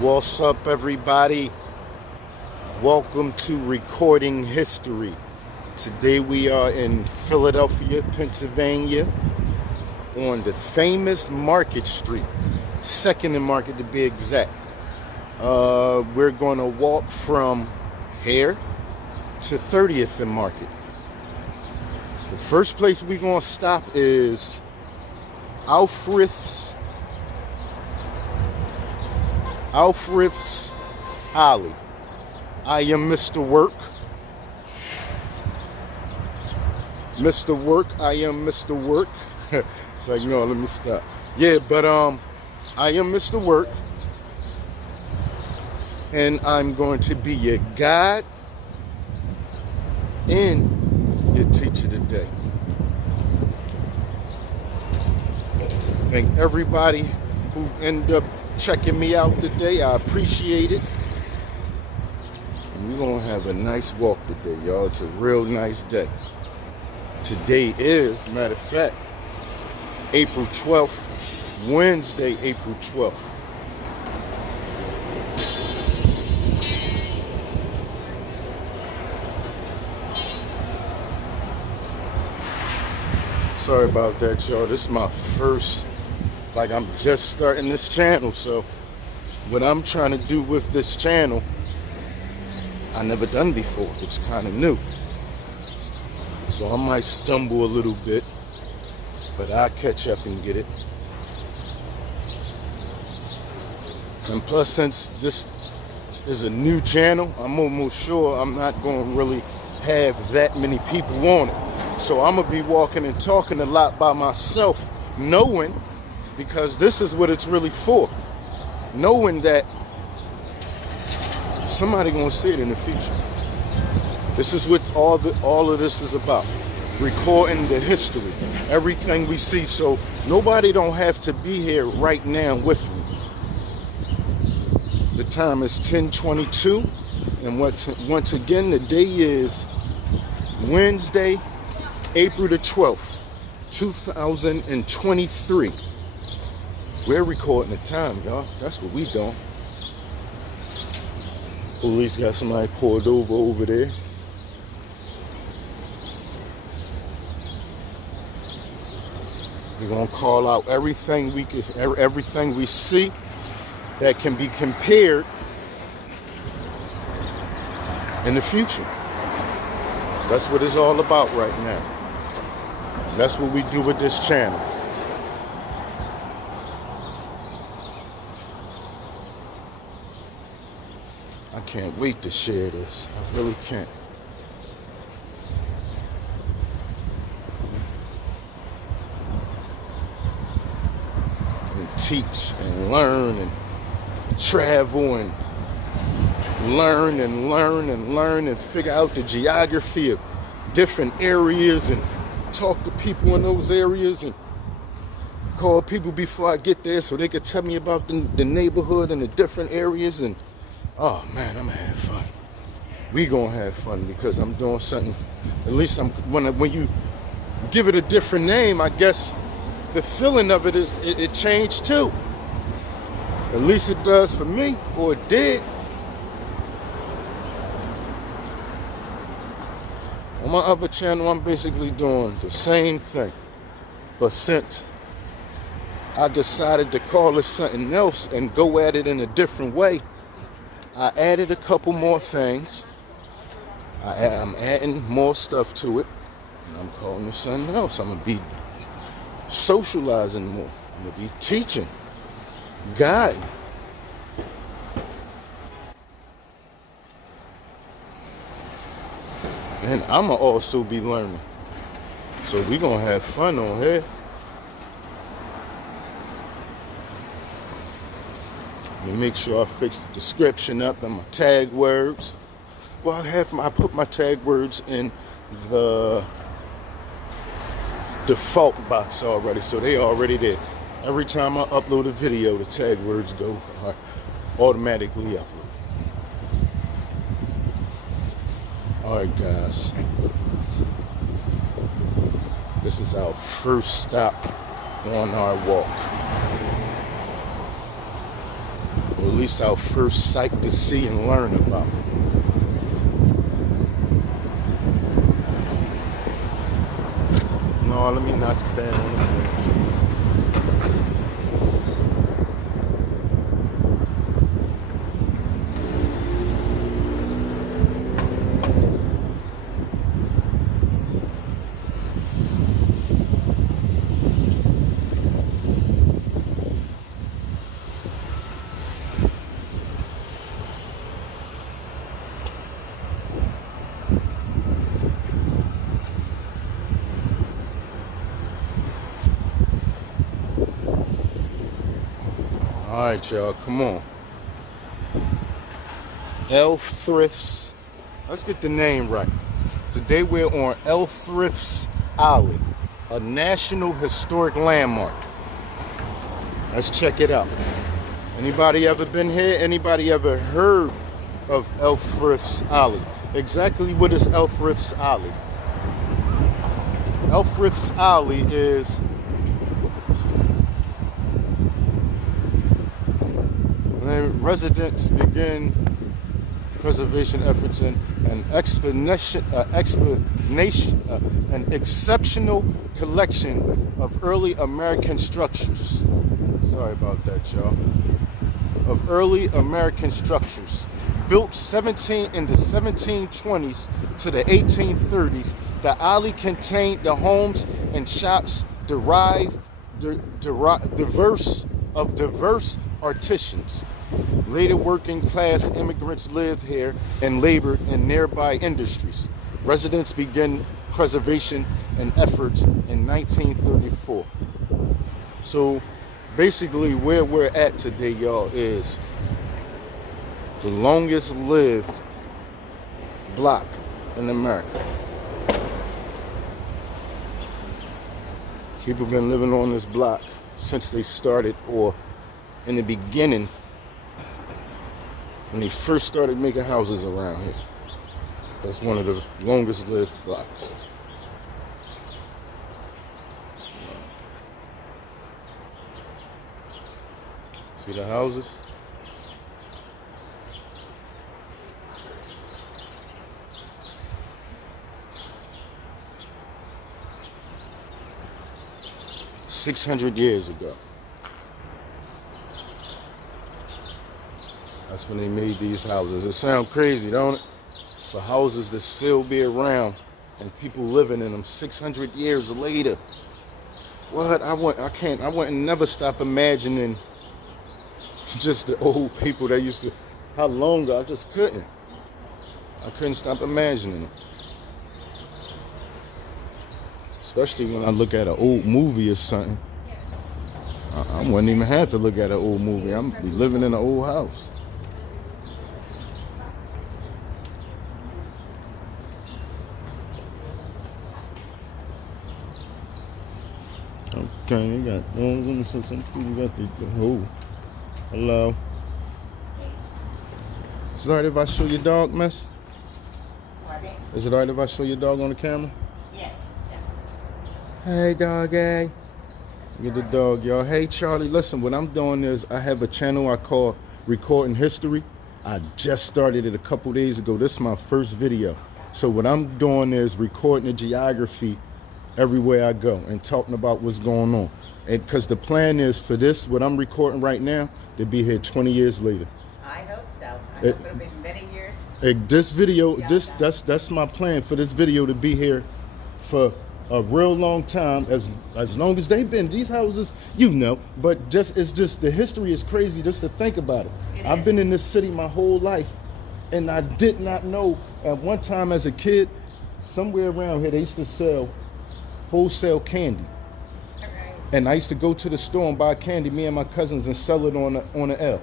What's up, everybody? Welcome to Recording History. Today we are in Philadelphia, Pennsylvania, on the famous Market Street, 2nd and Market to be exact. We're going to walk from here to 30th and Market. The first place we're going to stop is Alfred's Alley. I am Mr. Work. Mr. Work, I am Mr. Work. It's like, no, let me stop. Yeah, but I am Mr. Work. And I'm going to be your guide and your teacher today. Thank everybody who ended up checking me out today. I appreciate it. And we're going to have a nice walk today, y'all. It's a real nice day. Today is, matter of fact, April 12th, Wednesday, April 12th. Sorry about that, y'all. This is my first, I'm just starting this channel, so what I'm trying to do with this channel, I never done before. It's kind of new. So I might stumble a little bit, but I'll catch up and get it. And plus, since this is a new channel, I'm almost sure I'm not going to really have that many people on it. So I'm going to be walking and talking a lot by myself, knowing, because this is what it's really for, knowing that somebody going to see it in the future. This is what all of this is about. Recording the history, everything we see, so nobody don't have to be here right now with me. The time is 10:22, and once again, the day is Wednesday, April the 12th, 2023. We're recording the time, y'all. That's what we doing. Police got somebody pulled over there. We're gonna call out everything we see that can be compared in the future. That's what it's all about right now. That's what we do with this channel. I can't wait to share this. I really can't. And teach and learn and travel and learn and figure out the geography of different areas and talk to people in those areas and call people before I get there so they could tell me about the neighborhood and the different areas. And oh man, I'm gonna have fun. We gonna have fun because I'm doing something. At least when you give it a different name, I guess the feeling of it changed too. At least it does for me, or it did. On my other channel, I'm basically doing the same thing. But since I decided to call it something else and go at it in a different way, I added a couple more things. I'm adding more stuff to it. And I'm calling it something else. I'm going to be socializing more. I'm going to be teaching, guiding. And I'm going to also be learning. So we're going to have fun on here. Let me make sure I fix the description up and my tag words. Well, I put my tag words in the default box already, so they already there. Every time I upload a video, the tag words are automatically uploaded. Alright guys, this is our first stop on our walk. Or at least our first sight to see and learn about. No, let me not stand on that. All right, y'all, come on. Elf Thrifts. Let's get the name right. Today we're on Elf Thrifts Alley, a National Historic Landmark. Let's check it out. Anybody ever been here? Anybody ever heard of Elf Thrifts Alley? Exactly what is Elf Thrifts Alley? Elf Thrifts Alley is when residents begin preservation efforts in an an exceptional collection of early American structures. Sorry about that, y'all. Of early American structures. Built in the 1720s to the 1830s, the alley contained the homes and shops diverse artisans. Later working class immigrants lived here and labored in nearby industries. Residents began preservation and efforts in 1934. So basically where we're at today, y'all, is the longest lived block in America. People have been living on this block since they started, or in the beginning, when they first started making houses around here. That's one of the longest lived blocks. See the houses? "600 years ago. That's when they made these houses. It sounds crazy, don't it? For houses to still be around and people living in them 600 years later. What? I wouldn't never stop imagining just the old people that used to, how long ago, I just couldn't. I couldn't stop imagining them. Especially when I look at an old movie or something. I wouldn't even have to look at an old movie. I'm be living in an old house. Okay, you got some people got the hello. Is it alright if I show your dog, miss? Pardon? Is it alright if I show your dog on the camera? Yes. Yeah. Hey, dog, hey. Get the dog, y'all. Hey, Charlie, listen, what I'm doing is I have a channel I call Recording History. I just started it a couple days ago. This is my first video. So what I'm doing is recording the geography everywhere I go and talking about what's going on. And because the plan is for this, what I'm recording right now, to be here 20 years later. I hope so. I hope it'll be many years. This video, that's my plan for this video to be here for a real long time, as long as they've been. These houses, you know, but it's just the history is crazy just to think about it. I've been in this city my whole life, and I did not know at one time as a kid, somewhere around here they used to sell wholesale candy. Right. And I used to go to the store and buy candy, me and my cousins, and sell it on the L.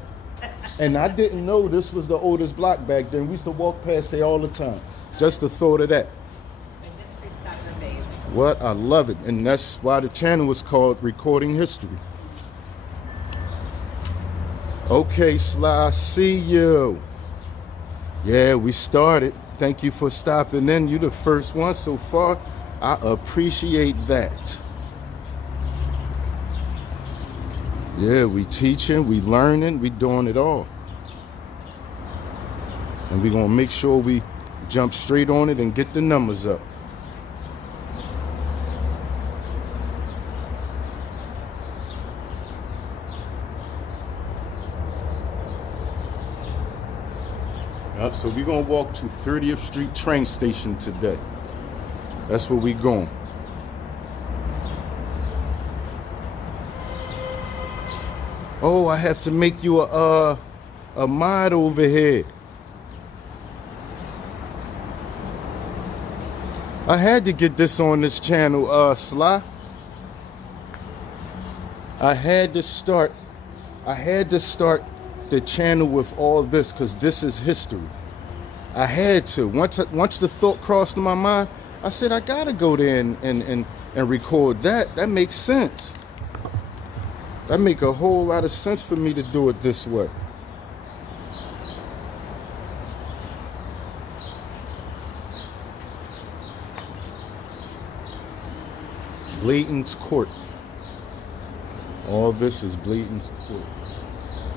And I didn't know this was the oldest block back then. We used to walk past it all the time. Just the thought of that. What? I love it. And that's why the channel was called Recording History. Okay, Sly, see you. Yeah, we started. Thank you for stopping in. You're the first one so far. I appreciate that. Yeah, we teaching, we learning, we doing it all. And we gonna make sure we jump straight on it and get the numbers up. Yep, so we gonna walk to 30th Street train station today. That's where we going. Oh, I have to make you a mod over here. I had to get this on this channel, Sly. I had to start the channel with all this because this is history. I had to. Once the thought crossed my mind, I said I gotta go there and record that. That makes sense. That make a whole lot of sense for me to do it this way. Blayton's Court. All this is Blayton's Court.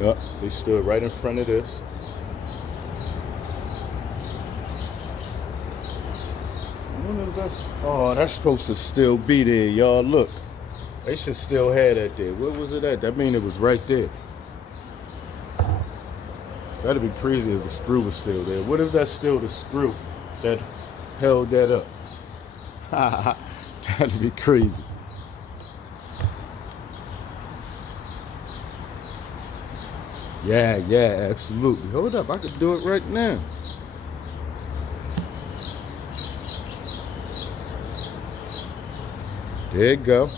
Yep, they stood right in front of this. Oh, that's supposed to still be there, y'all. Look, they should still have that there. Where was it at? That mean it was right there. That'd be crazy if the screw was still there. What if that's still the screw that held that up? That'd be crazy. Yeah, absolutely. Hold up, I could do it right now. There you go.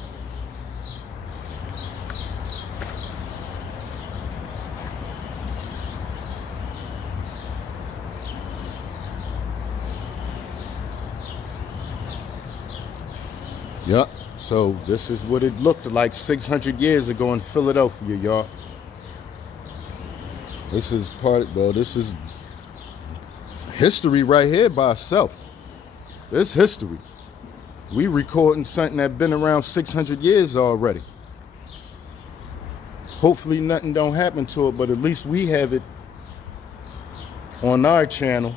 Yep, so this is what it looked like 600 years ago in Philadelphia, y'all. This is this is history right here by itself. It's history. We recording something that been around 600 years already. Hopefully nothing don't happen to it, but at least we have it on our channel.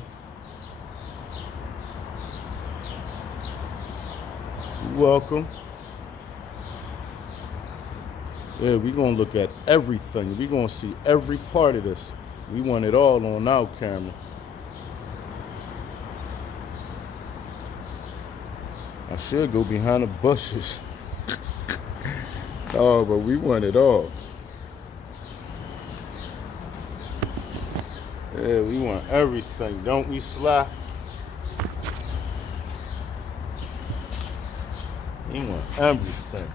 You're welcome. Yeah, we're gonna look at everything. We're gonna see every part of this. We want it all on our camera. I should go behind the bushes. Oh, but we want it all. Yeah, we want everything, don't we, Sly? We want everything.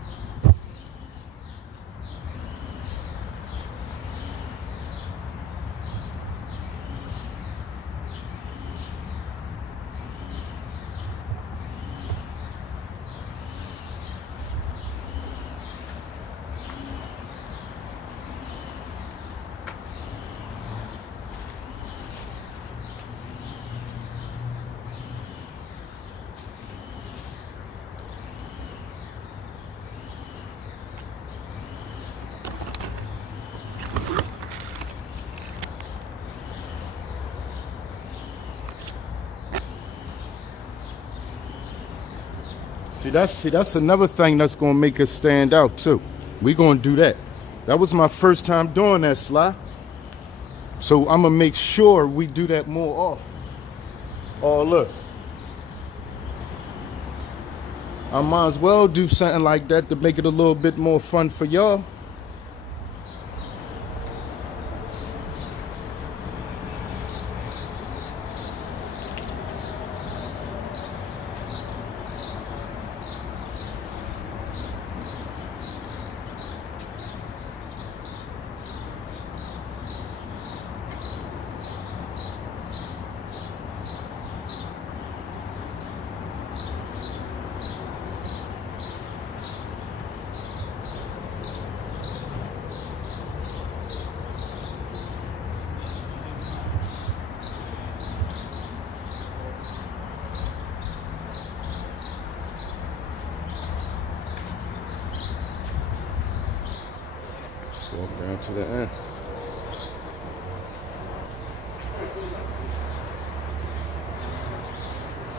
See, that's another thing that's gonna make us stand out too. We gonna do that. That was my first time doing that, Sly. So I'm gonna make sure we do that more often. All us. I might as well do something like that to make it a little bit more fun for y'all. Walk down to the end.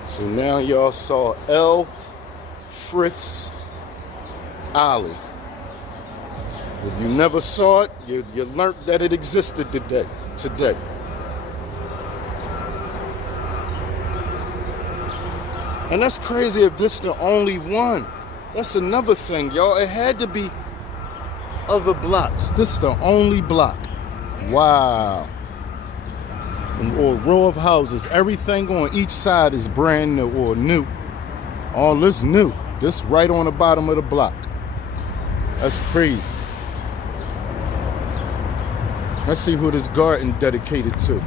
So now y'all saw L. Frith's Alley. If you never saw it, you learned that it existed today. And that's crazy if this the only one. That's another thing, y'all. It had to be other blocks. This is the only block. Wow. Or row of houses. Everything on each side is brand new or new. All this new. This right on the bottom of the block. That's crazy. Let's see who this garden dedicated to.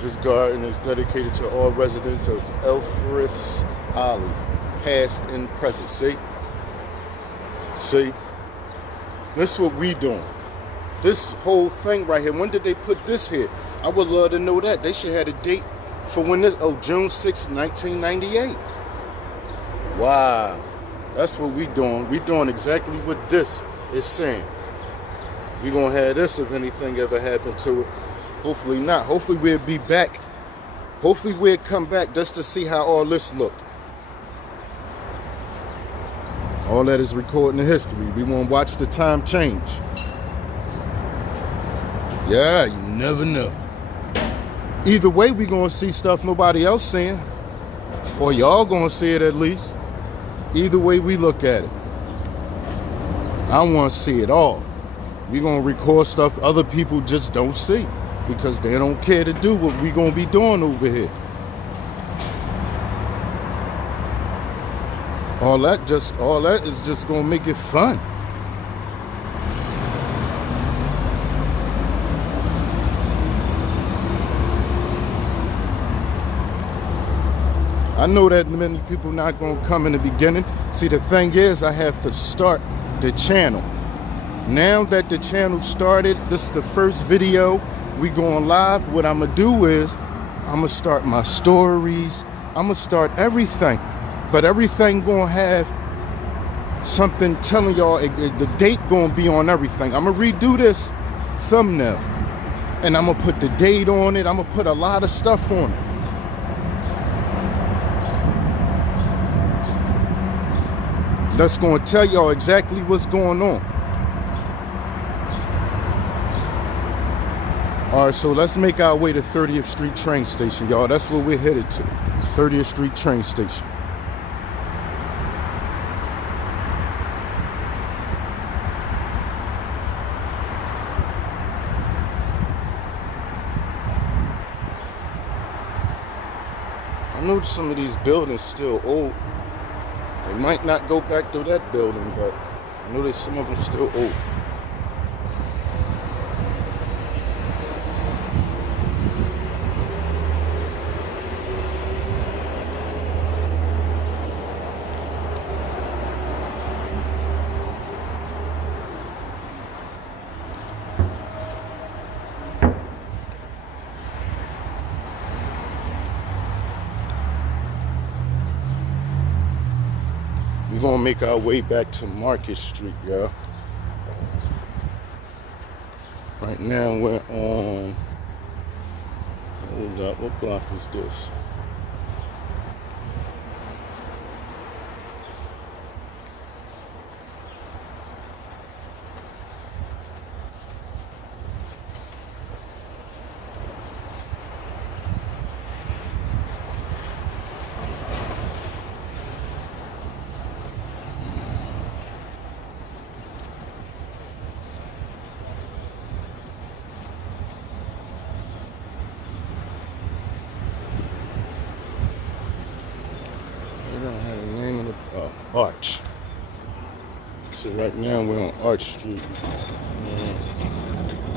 This garden is dedicated to all residents of Elfrith's Alley, past and present. See? This is what we doing. This whole thing right here, when did they put this here? I would love to know that. They should have a date for when this, June 6, 1998. Wow. That's what we doing. We doing exactly what this is saying. We gonna have this if anything ever happened to it. Hopefully not. Hopefully we'll be back. Hopefully we'll come back just to see how all this looked. All that is recording the history. We want to watch the time change. Yeah, you never know. Either way, we going to see stuff nobody else seeing. Or y'all going to see it at least. Either way we look at it. I want to see it all. We going to record stuff other people just don't see. Because they don't care to do what we going to be doing over here. All that is just going to make it fun. I know that many people not going to come in the beginning. See, the thing is, I have to start the channel. Now that the channel started, this is the first video. We going live. What I'm gonna do is I'm gonna start my stories. I'm gonna start everything, but everything gonna have something telling y'all the date gonna be on everything. I'm gonna redo this thumbnail and I'm gonna put the date on it. I'm gonna put a lot of stuff on it. That's gonna tell y'all exactly what's going on. All right, so let's make our way to 30th Street train station, y'all. That's where we're headed to. 30th Street train station. I know some of these buildings still old. They might not go back to that building, but I know that some of them still old. We're gonna make our way back to Market Street, y'all. Right now we're on, hold up, what block is this? Arch. So right now we're on Arch Street.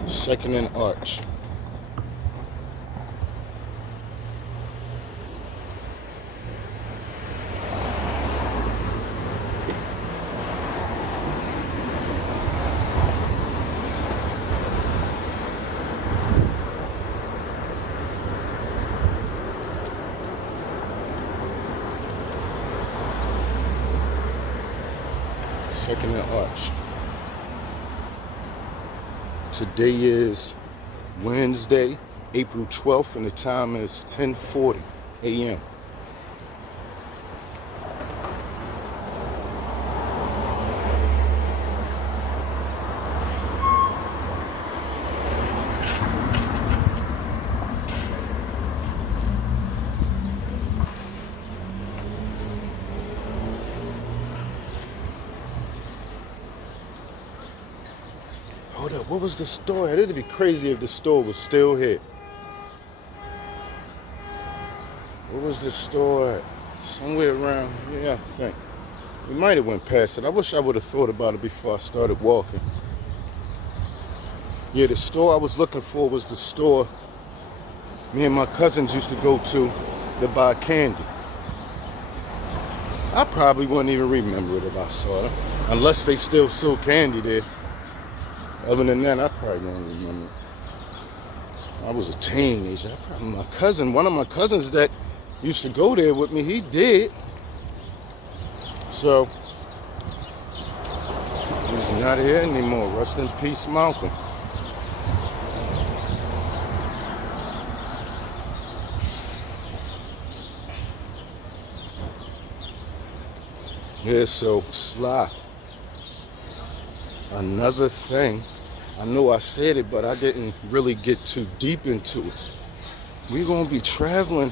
2nd and Arch. Second and Arch. Today is Wednesday, April 12th, and the time is 10:40 a.m. Hold up, what was the store? It'd be crazy if the store was still here. What was the store at? Somewhere around here, I think. We might have went past it. I wish I would have thought about it before I started walking. Yeah, the store I was looking for was the store me and my cousins used to go to buy candy. I probably wouldn't even remember it if I saw it, unless they still sold candy there. Other than that, I probably don't remember. I was a teenager. One of my cousins that used to go there with me, he did. So, he's not here anymore. Rest in peace, Malcolm. Yeah, so Sly. Another thing, I know I said it, but I didn't really get too deep into it. We're gonna be traveling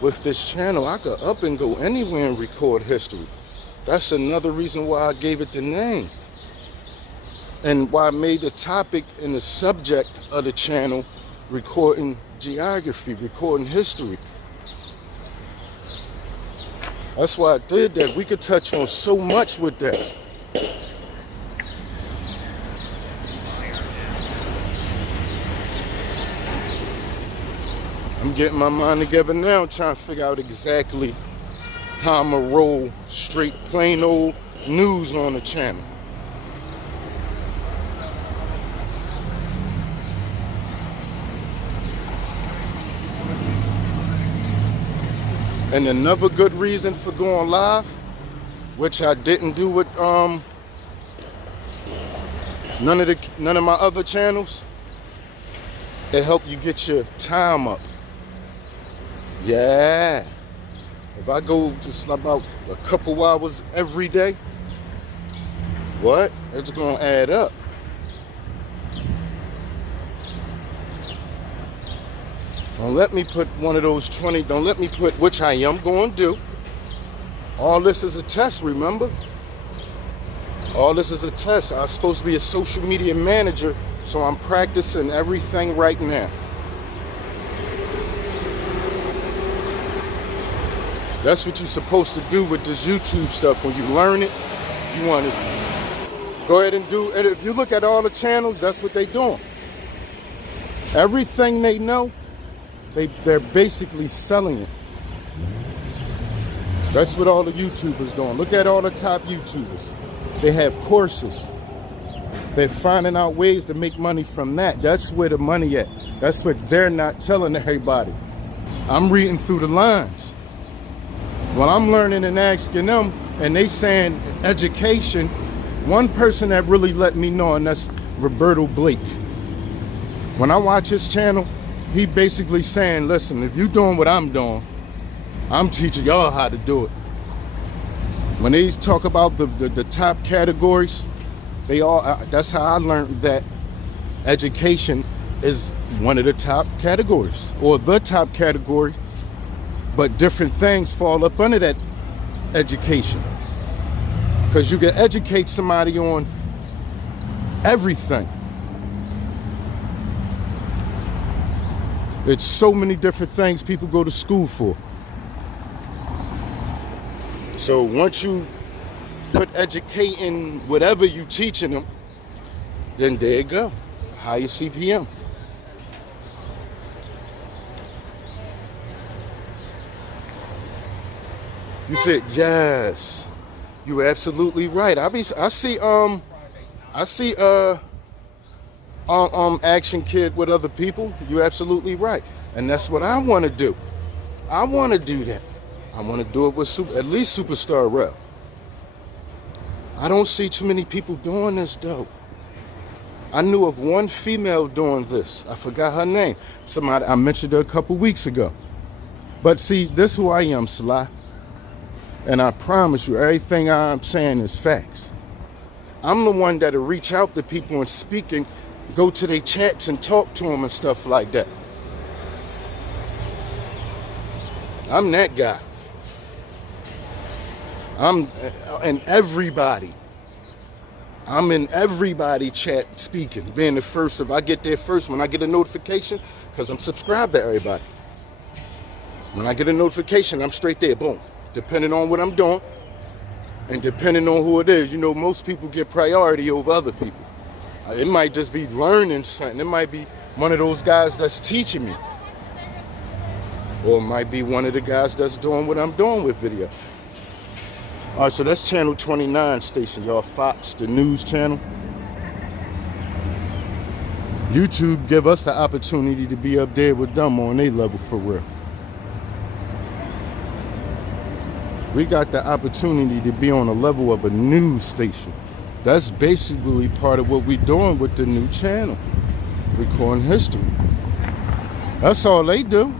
with this channel. I could up and go anywhere and record history. That's another reason why I gave it the name. And why I made the topic and the subject of the channel recording geography, recording history. That's why I did that. We could touch on so much with that. I'm getting my mind together now, trying to figure out exactly how I'm gonna roll straight, plain old news on the channel. And another good reason for going live, which I didn't do with none of my other channels, it helped you get your time up. Yeah. If I go just about a couple hours every day, what? It's gonna add up. Don't let me put one of those 20, don't let me put, which I am going to do. All this is a test, remember? All this is a test. I'm supposed to be a social media manager, so I'm practicing everything right now. That's what you're supposed to do with this YouTube stuff. When you learn it, you want to go ahead and do it. If you look at all the channels, that's what they're doing. Everything they know, they're basically selling it. That's what all the YouTubers doing. Look at all the top YouTubers. They have courses. They're finding out ways to make money from that. That's where the money at. That's what they're not telling everybody. I'm reading through the lines. Well, I'm learning and asking them, and they saying education. One person that really let me know, and that's Roberto Blake. When I watch his channel, he basically saying, listen, if you're doing what I'm doing, I'm teaching y'all how to do it. When they talk about the top categories, they all, that's how I learned that education is one of the top categories, or the top category, but different things fall up under that education. Because you can educate somebody on everything. It's so many different things people go to school for. So once you put educating whatever you teaching them, then there you go. Higher CPM. You said yes. You were absolutely right. I see Action Kid with other people. You're absolutely right. And that's what I want to do. I want to do that. I want to do it with at least Superstar Rep. I don't see too many people doing this though. I knew of one female doing this. I forgot her name. Somebody, I mentioned her a couple weeks ago. But see, this is who I am, Sly. And I promise you, everything I'm saying is facts. I'm the one that'll reach out to people and speak and go to their chats and talk to them and stuff like that. I'm that guy. I'm in everybody. I'm in everybody chat speaking, being the first. If I get there first, when I get a notification, because I'm subscribed to everybody. When I get a notification, I'm straight there, boom. Depending on what I'm doing and depending on who it is. You know, most people get priority over other people. It might just be learning something. It might be one of those guys that's teaching me. Or it might be one of the guys that's doing what I'm doing with video. All right, so that's channel 29 station, y'all. Fox, the news channel. YouTube give us the opportunity to be up there with them on their level for real. We got the opportunity to be on a level of a news station. That's basically part of what we're doing with the new channel. Recording history. That's all they do.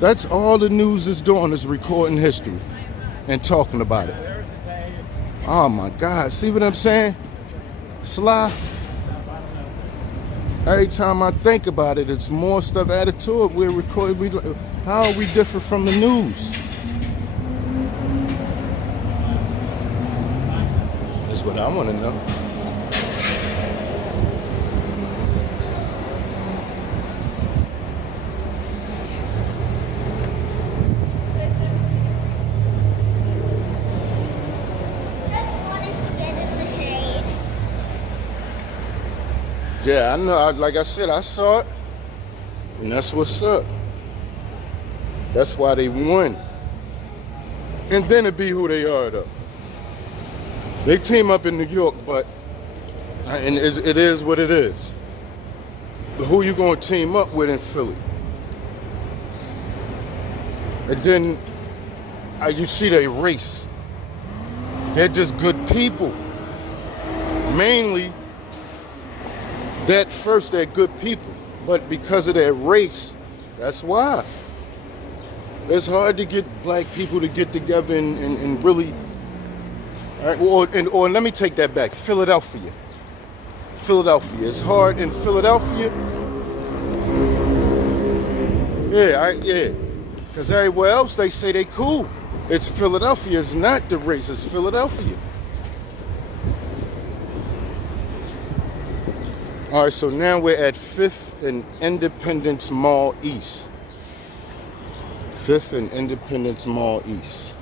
That's all the news is doing, is recording history and talking about it. Oh my God, see what I'm saying? Sly. Every time I think about it, it's more stuff added to it. We're recording. How are we different from the news? That's what I want to know. Yeah, I know. Like I said, I saw it, and that's what's up. That's why they won. And then it be who they are, though. They team up in New York, but and it is what it is. But who you gonna team up with in Philly? And then you see they race. They're just good people. Mainly. That first, they're good people, but because of their race, that's why. It's hard to get black people to get together and really, all right, or let me take that back, Philadelphia. It's hard in Philadelphia. Yeah, because everywhere else they say they cool. It's Philadelphia, it's not the race, it's Philadelphia. All right, so now we're at 5th and Independence Mall East. 5th and Independence Mall East.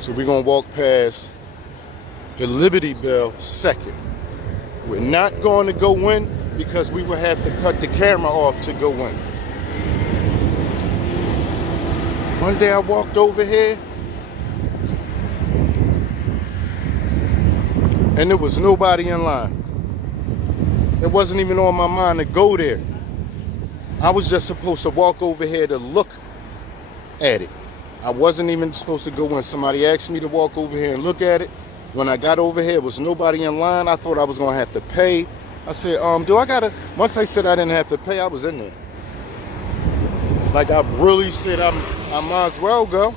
So we're gonna walk past the Liberty Bell second. We're not going to go in because we will have to cut the camera off to go in. One day I walked over here and there was nobody in line. It wasn't even on my mind to go there. I was just supposed to walk over here to look at it. I wasn't even supposed to go in. Somebody asked me to walk over here and look at it. When I got over here, there was nobody in line. I thought I was gonna have to pay. I said, do I gotta, once they said I didn't have to pay, I was in there. Like I really said, I might as well go.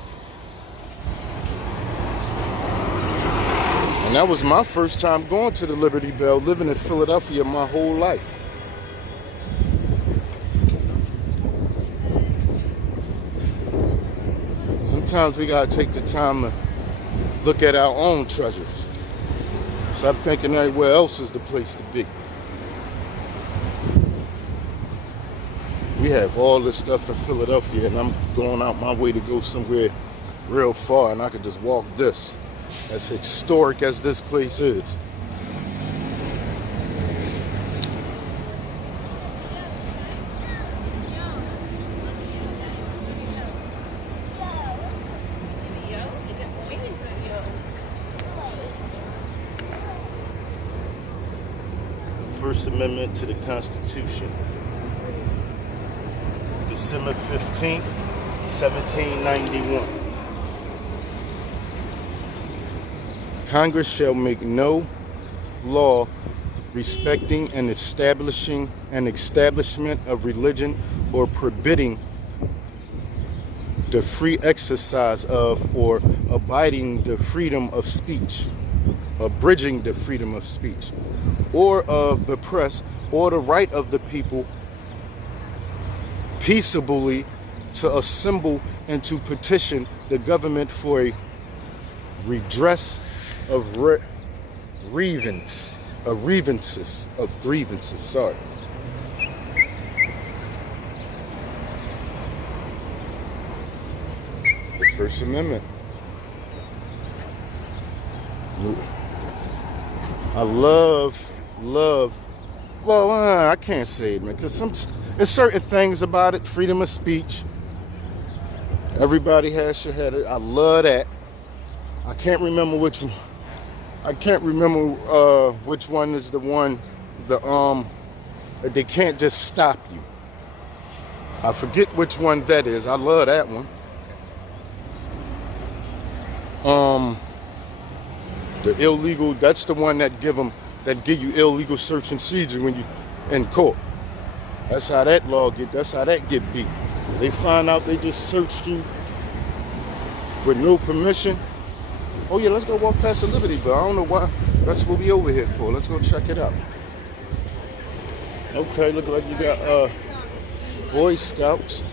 And that was my first time going to the Liberty Bell, living in Philadelphia my whole life. Sometimes we gotta take the time to look at our own treasures. Stop thinking everywhere else is the place to be. We have all this stuff in Philadelphia, and I'm going out my way to go somewhere real far, and I could just walk this. As historic as this place is. First Amendment to the Constitution. December 15th, 1791. Congress shall make no law respecting an establishment of religion or prohibiting the free exercise of or abriding the freedom of speech, abridging the freedom of speech, or of the press, or the right of the people peaceably to assemble and to petition the government for a redress of grievances. Sorry. The First Amendment. I love. Well, I can't say it, man, because there's certain things about it. Freedom of speech. Everybody has should have it. I love that. I can't remember which one. Which one is the one that they can't just stop you. I forget which one that is. I love that one. The illegal, that's the one that give you illegal search and seizure when you in court. That's how that get beat. They find out they just searched you with no permission. Oh yeah, let's go walk past the Liberty Bell. I don't know why. That's what we over here for. Let's go check it out. Okay, look like you got Boy Scouts.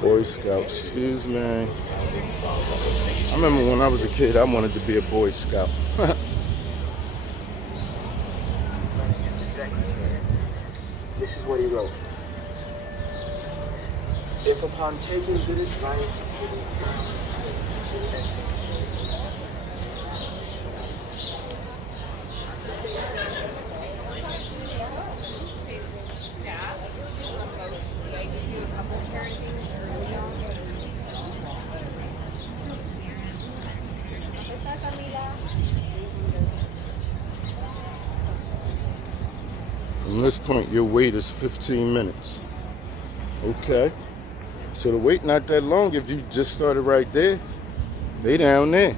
Boy Scouts, excuse me. I remember when I was a kid, I wanted to be a Boy Scout. This is what he wrote. If upon taking good advice, From this point, your wait is 15 minutes. Okay. So the wait not that long if you just started right there. They down there.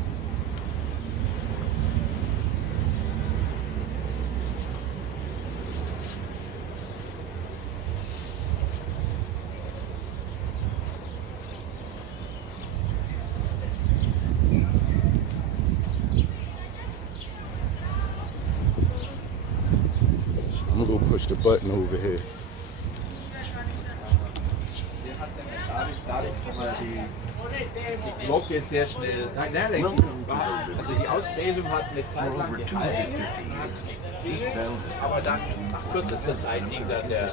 I'm gonna go push the button over here. Die Glocke ist sehr schnell. Nein, also die Auslesung hat eine Zeit lang gehalten, aber dann nach kürzester Zeit ging dann der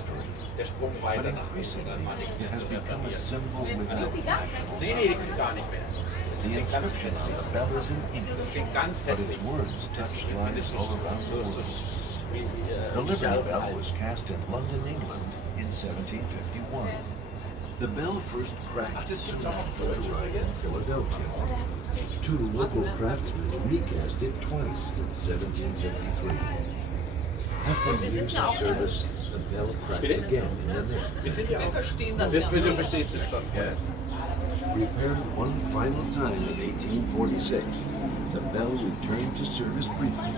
Sprung weiter nach unten, dann war nichts mehr zu reparieren. Also, nee, die klingt gar nicht mehr. Das klingt ganz hässlich. Das klingt ganz hässlich. The Liberty Bell was cast in London, England in 1751. The bell first cracked soon after it arrived in Philadelphia. Two local craftsmen recast it twice in 1753. After years of service, the bell cracked again in the next century. Du verstehst es schon. Repaired one final time in 1846, the bell returned to service briefly,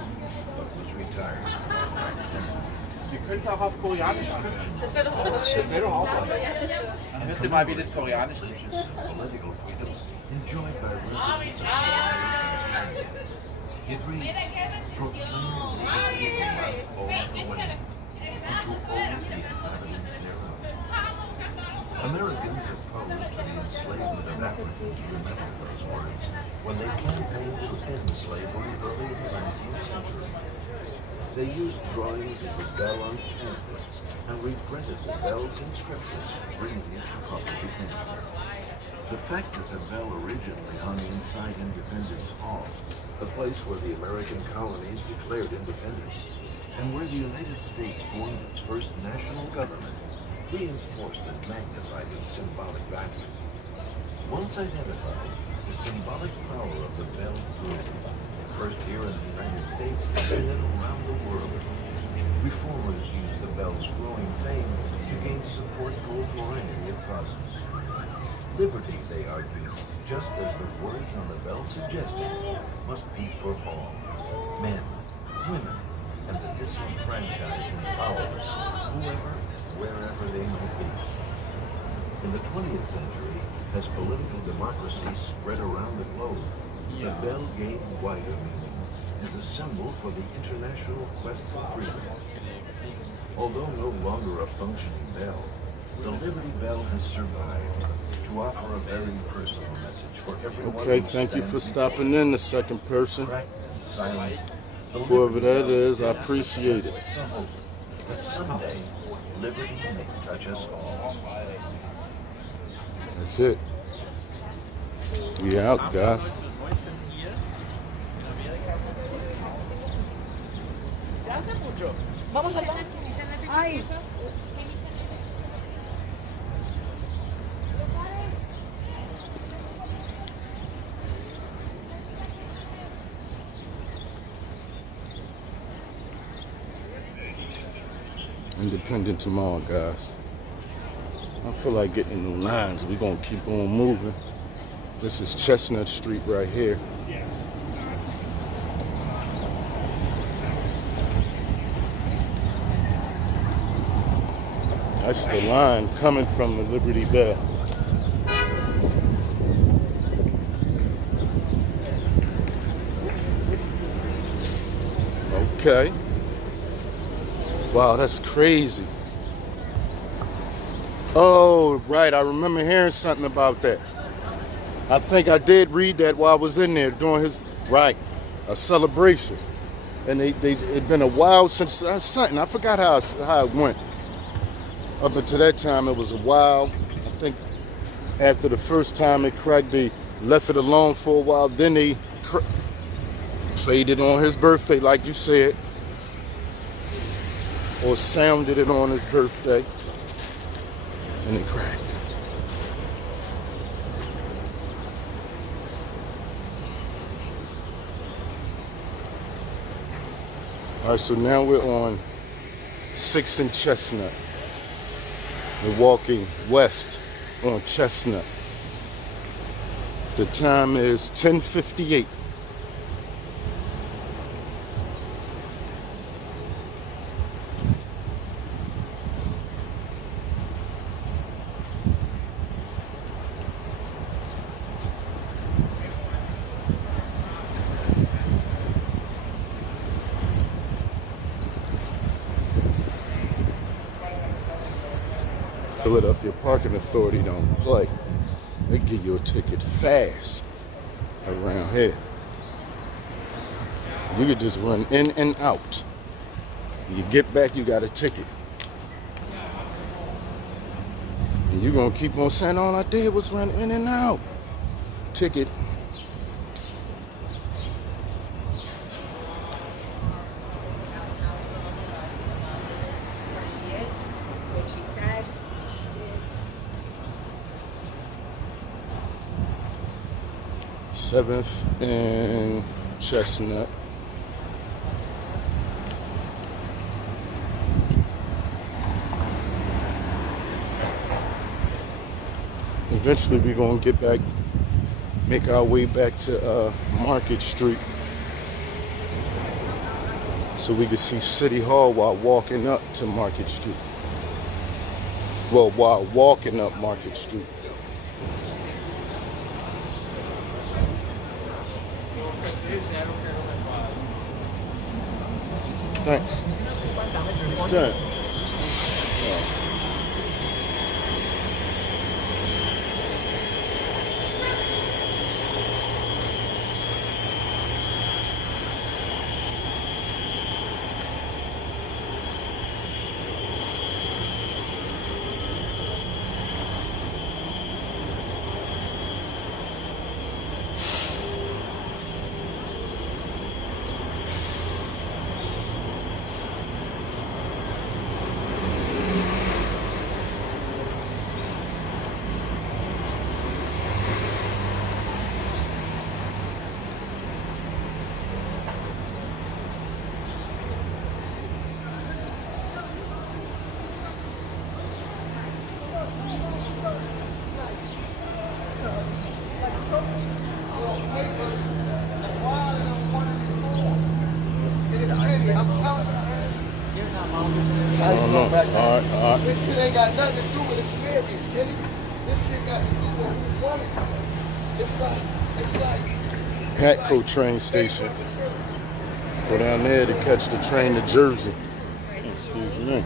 but was retired. Wir können es auch auf Koreanisch sprechen. Das wäre doch auch was. Dann hörst du mal, wie das Koreanisch ist. Political freedoms enjoyed by residents of It reads, proclaim liberty throughout all the land, and to all the inhabitants thereof. Americans opposed to the enslavement of Africans remember those words when they campaigned to end slavery early in the 19th century. They used drawings of the bell on pamphlets and reprinted the bell's inscription, bringing it to public attention. The fact that the bell originally hung inside Independence Hall, the place where the American colonies declared independence, and where the United States formed its first national government, reinforced and magnified its symbolic value. Once identified, the symbolic power of the bell grew, first here in the United States and then around the world. Reformers used the bell's growing fame to gain support for a variety of causes. Liberty, they argue, just as the words on the bell suggested, must be for all. Men, women, and the disenfranchised and powerless, whoever and wherever they may be. In the 20th century, as political democracy spread around the globe, the bell gained wider meaning as a symbol for the international quest for freedom. Although no longer a functioning bell, the Liberty Bell has survived to offer a very personal message for everyone. Okay, thank you for stopping in, the second person. Cracked and silent, the Whoever Liberty that Bell is, I stands appreciate it. as the hope that someday liberty may touch us all. That's it. We out, guys. Vamos allá. Ay. Independent tomorrow, guys. I feel like getting in the lines. We're going to keep on moving. This is Chestnut Street right here. That's the line coming from the Liberty Bell. Okay. Wow, that's crazy. Oh, right. I remember hearing something about that. I think I did read that while I was in there doing his, right, a celebration. And it'd been a while since something. I forgot how it went. Up until that time, it was a while. I think after the first time it cracked, they left it alone for a while. Then they played it on his birthday, like you said. Or sounded it on his birthday. And it cracked. All right, so now we're on 6th and Chestnut. We're walking west on Chestnut. The time is 10:58. Philadelphia Parking Authority don't play. They give you a ticket fast around here. You could just run in and out. You get back, you got a ticket. And you're gonna keep on saying all I did was run in and out. Ticket. What she said. 7th and Chestnut. Eventually we're gonna get back, make our way back to Market Street so we can see City Hall while walking up to Market Street. Well, while walking up Market Street. Thanks. Done. I don't know. All right. This shit ain't got nothing to do with experience, Kenny. This shit got to do with who won it. It's like. Hatco train station. Go down there to catch the train to Jersey. Excuse me.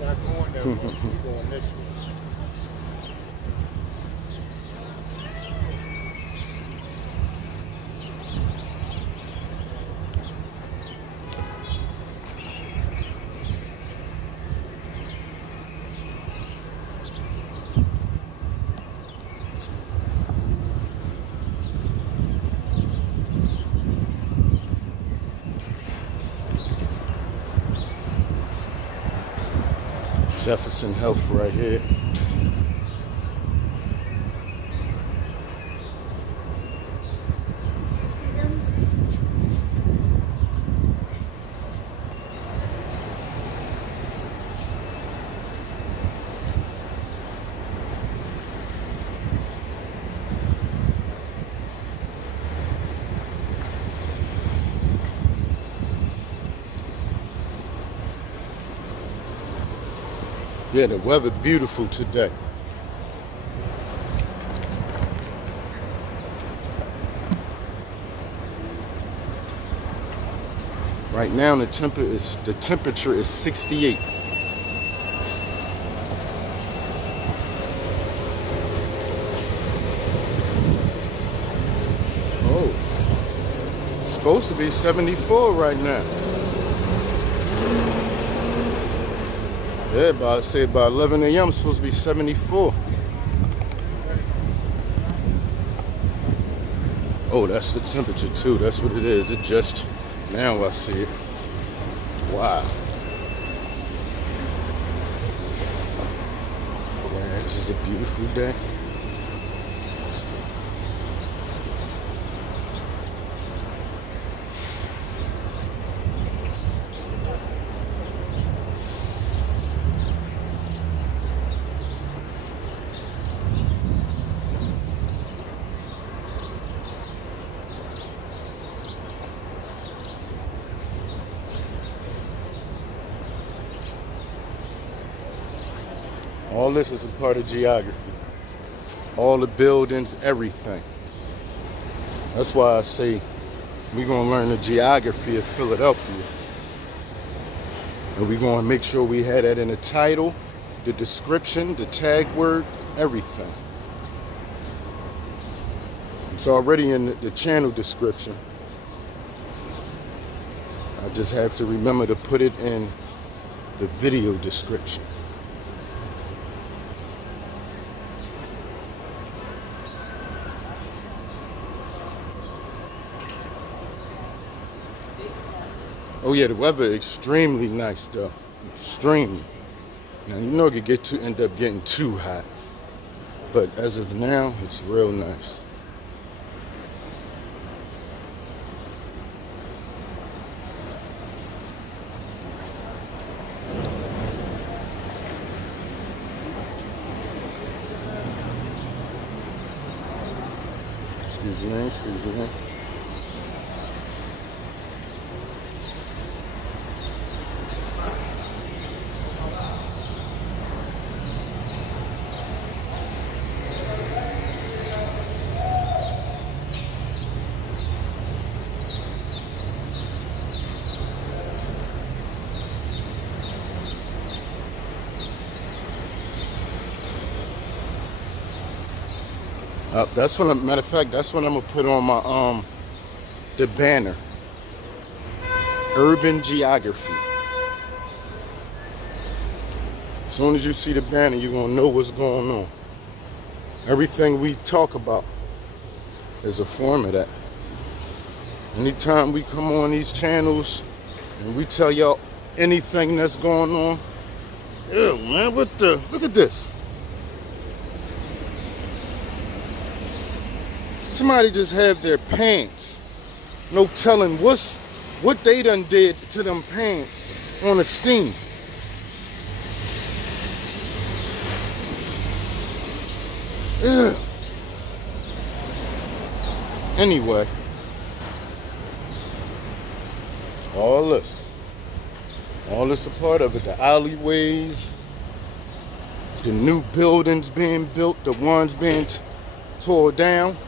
Not going there, we're going this way. Jefferson Health right here. Yeah, the weather beautiful today. Right now the temperature is 68. Oh, it's supposed to be 74 right now. Yeah, by 11 a.m. it's supposed to be 74. Oh, that's the temperature too. That's what it is. It just now I see it. Wow. Yeah, this is a beautiful day. All this is a part of geography. All the buildings, everything. That's why I say we're going to learn the geography of Philadelphia. And we're going to make sure we had that in the title, the description, the tag word, everything. It's already in the channel description. I just have to remember to put it in the video description. Oh yeah, the weather extremely nice though. Extremely. Now you know it could end up getting too hot. But as of now, it's real nice. Excuse me. That's what matter of fact, that's what I'm gonna put on my the banner. Urban geography. As soon as you see the banner, you're gonna know what's going on. Everything we talk about is a form of that. Anytime we come on these channels and we tell y'all anything that's going on, Ew, man, what the? Look at this. Somebody just have their pants. No telling what they done did to them pants on the steam. Ew. Anyway, all this a part of it. The alleyways, the new buildings being built, the ones being tore down,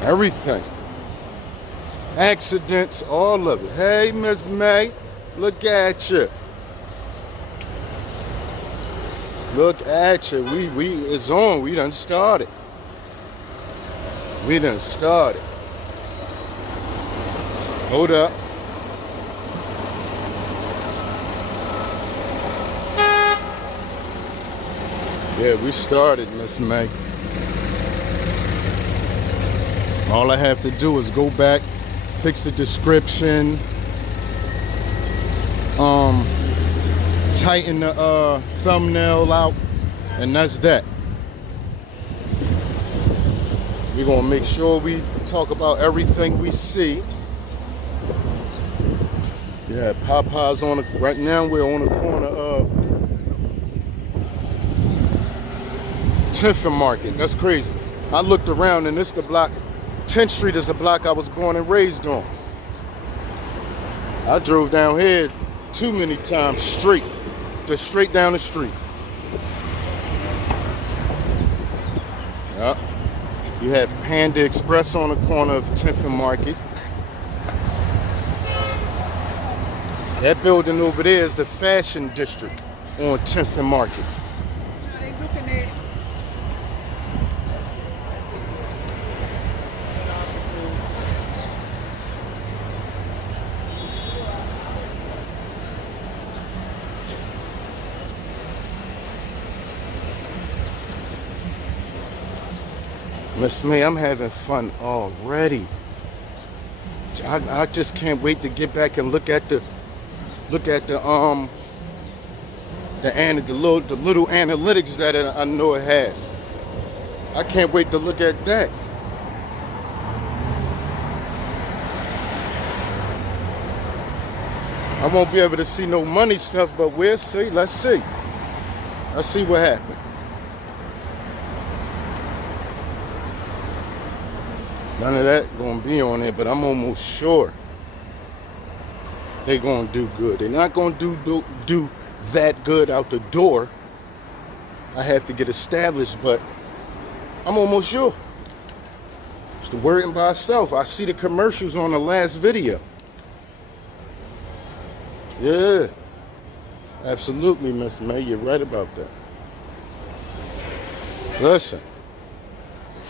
everything. Accidents, all of it. Hey, Miss May, look at you. Look at you. It's on. We done started. We done started. Hold up. Yeah, we started, Miss May. All I have to do is go back, fix the description, tighten the thumbnail out, and that's that. We're gonna make sure we talk about everything we see. Yeah, Popeye's on the, right now we're on the corner of 10th and Market. That's crazy. I looked around and this the block, 10th Street is the block I was born and raised on. I drove down here too many times straight, just straight down the street. Yep. You have Panda Express on the corner of 10th and Market. That building over there is the Fashion District on 10th and Market. Miss May, I'm having fun already. I just can't wait to get back and look at the little analytics that I know it has. I can't wait to look at that. I won't be able to see no money stuff, but we'll see. Let's see. Let's see what happens. None of that gonna be on there, but I'm almost sure they're gonna do good. They're not gonna do that good out the door. I have to get established, but I'm almost sure. It's the wording by itself. I see the commercials on the last video. Yeah, absolutely, Miss May. You're right about that. Listen.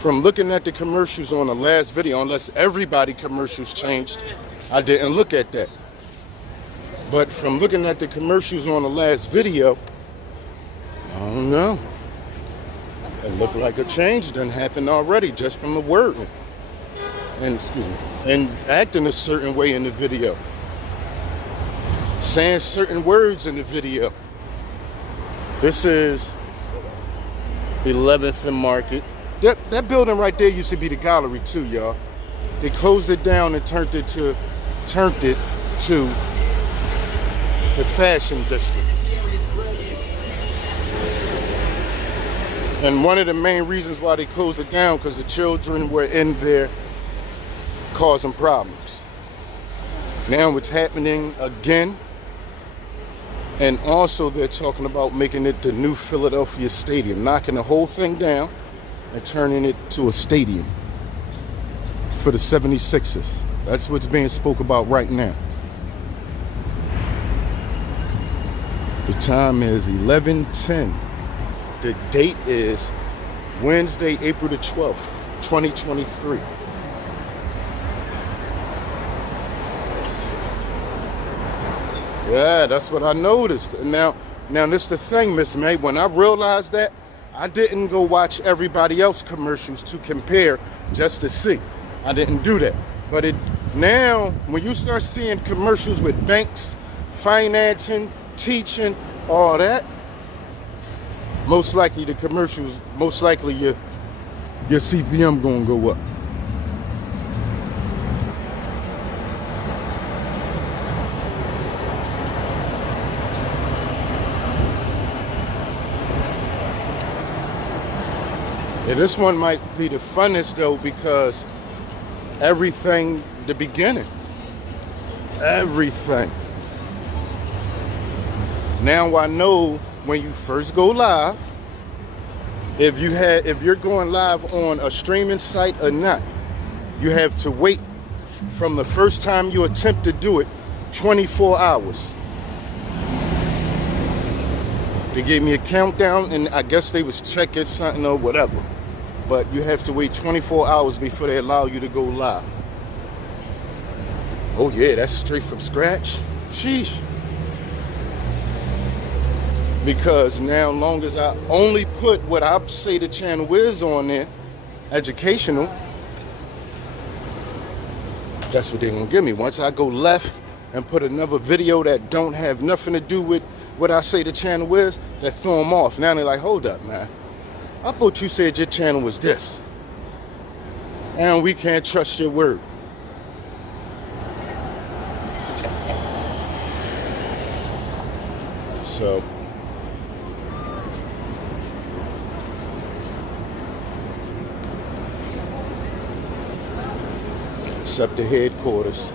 From looking at the commercials on the last video, unless everybody commercials changed, I didn't look at that. But from looking at the commercials on the last video, I don't know. It looked like a change done happened already just from the wording. And acting a certain way in the video. Saying certain words in the video. This is 11th and Market. That building right there used to be the gallery too, y'all. They closed it down and turned it to the Fashion District. And one of the main reasons why they closed it down because the children were in there causing problems. Now it's happening again. And also they're talking about making it the new Philadelphia Stadium, knocking the whole thing down and turning it to a stadium for the 76ers. That's what's being spoke about right now. The time is 11:10. The date is Wednesday, April the 12th, 2023. Yeah, that's what I noticed. Now this the thing, Miss May. When I realized that, I didn't go watch everybody else commercials to compare just to see. I didn't do that. But now, when you start seeing commercials with banks, financing, teaching, all that, most likely the commercials, most likely your CPM gonna go up. Yeah, this one might be the funnest though, because everything, the beginning, everything. Now I know when you first go live, if you're going live on a streaming site or not, you have to wait from the first time you attempt to do it 24 hours. They gave me a countdown, and I guess they was checking something or whatever. But you have to wait 24 hours before they allow you to go live. Oh yeah, that's straight from scratch? Sheesh. Because now, long as I only put what I say the channel is on there, educational, that's what they're gonna give me. Once I go left and put another video that don't have nothing to do with what I say the channel is, they throw them off. Now they're like, hold up, man. I thought you said your channel was this. And we can't trust your word. So, except the headquarters.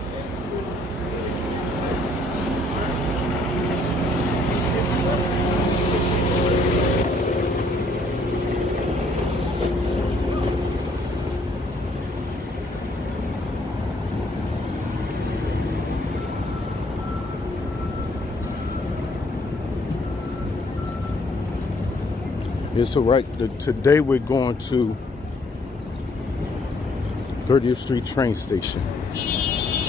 It's all right. Today we're going to 30th Street train station.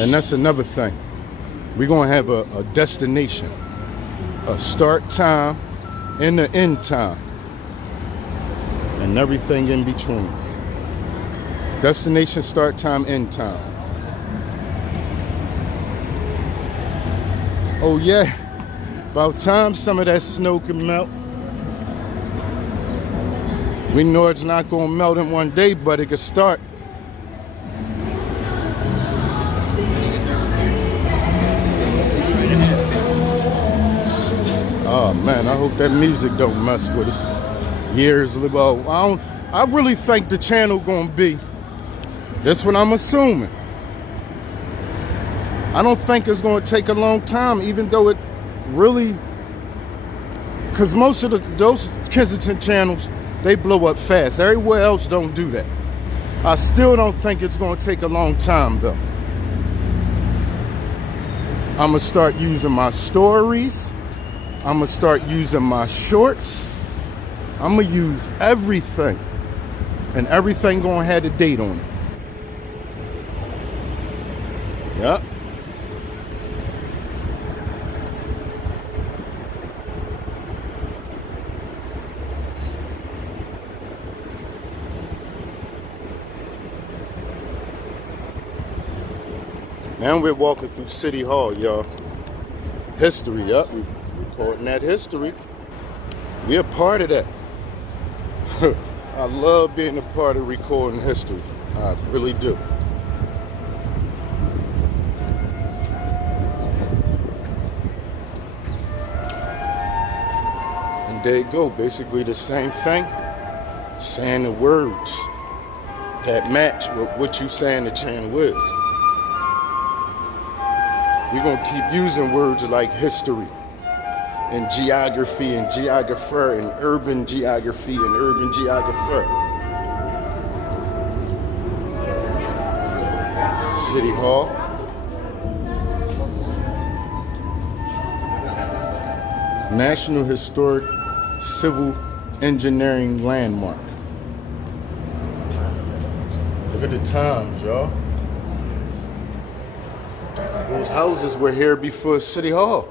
And that's another thing. We're going to have a destination, a start time and an end time, and everything in between. Destination, start time, end time. Oh yeah, about time some of that snow can melt. We know it's not going to melt in one day, but it can start. Oh man, I hope that music don't mess with us. Years ago, I really think the channel going to be, that's what I'm assuming. I don't think it's going to take a long time, even though it really, because most of those Kensington channels, they blow up fast. Everywhere else don't do that. I still don't think it's going to take a long time though. I'm going to start using my stories. I'm going to start using my shorts. I'm going to use everything. And everything going to have a date on it. Yep. Now we're walking through City Hall, y'all. History, yep. We're recording that history. We're a part of that. I love being a part of recording history. I really do. And there you go. Basically the same thing. Saying the words that match with what you saying the channel is. We're going to keep using words like history and geography and geographer and urban geography and urban geographer. City Hall. National Historic Civil Engineering Landmark. Look at the times, y'all. Those houses were here before City Hall.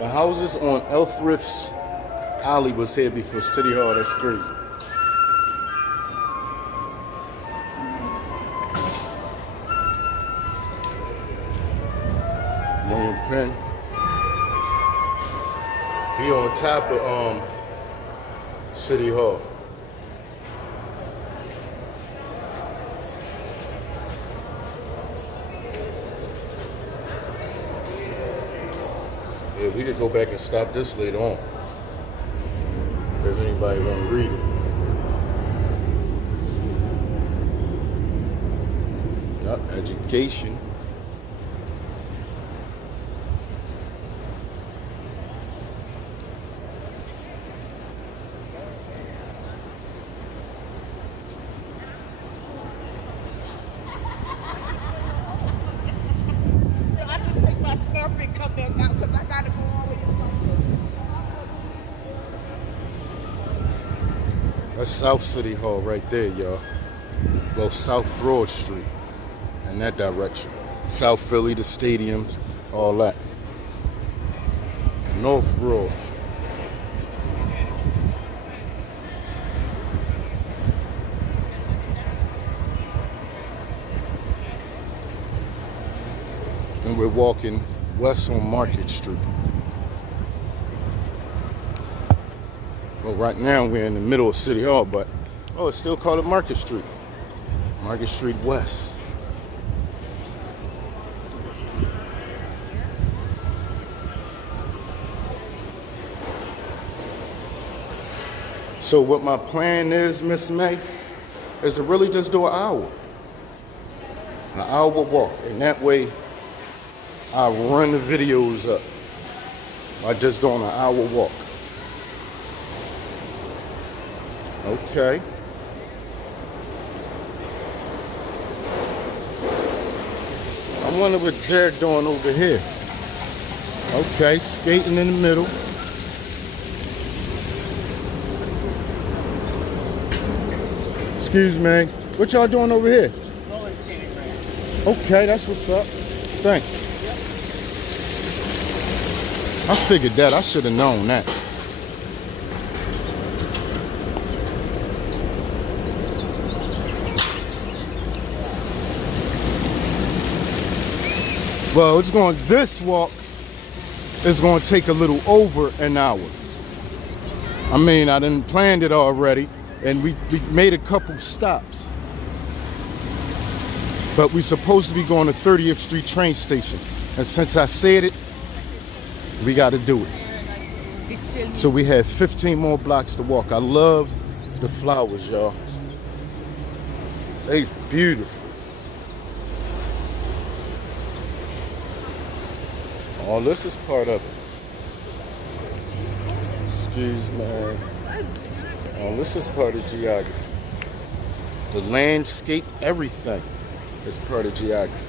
The houses on Elthrift's Alley was here before City Hall. That's crazy. William Penn. be on top of City Hall. Yeah, we could go back and stop this later on. If anybody want to read it. Yup, education. So I can take my stuff and come back out because I gotta go all the way up. That's South City Hall right there, y'all. Well, South Broad Street in that direction. South Philly, the stadiums, all that. North Broad. And we're walking west on Market Street. Well, right now we're in the middle of City Hall, but it's still called it Market Street. Market Street West. So what my plan is, Miss May, is to really just do an hour walk, and that way I run the videos up by just doing an hour walk. Okay. I wonder what they're doing over here. Okay, skating in the middle. Excuse me. What y'all doing over here? Roller skating ramp. Okay, that's what's up. Thanks. I figured that. I should have known that. Well, this walk is going to take a little over an hour. I mean, I done planned it already, and we made a couple stops. But we're supposed to be going to 30th Street train station. And since I said it, we got to do it. So we have 15 more blocks to walk. I love the flowers, y'all. They beautiful. All this is part of it. Excuse me. All this is part of geography. The landscape, everything is part of geography.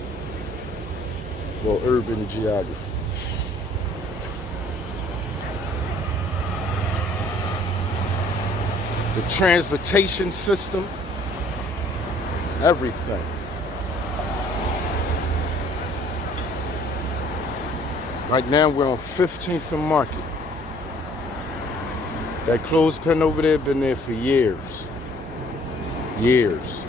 Well, urban geography. The transportation system, everything. Right now we're on 15th and Market. That clothespin over there been there for years. Years.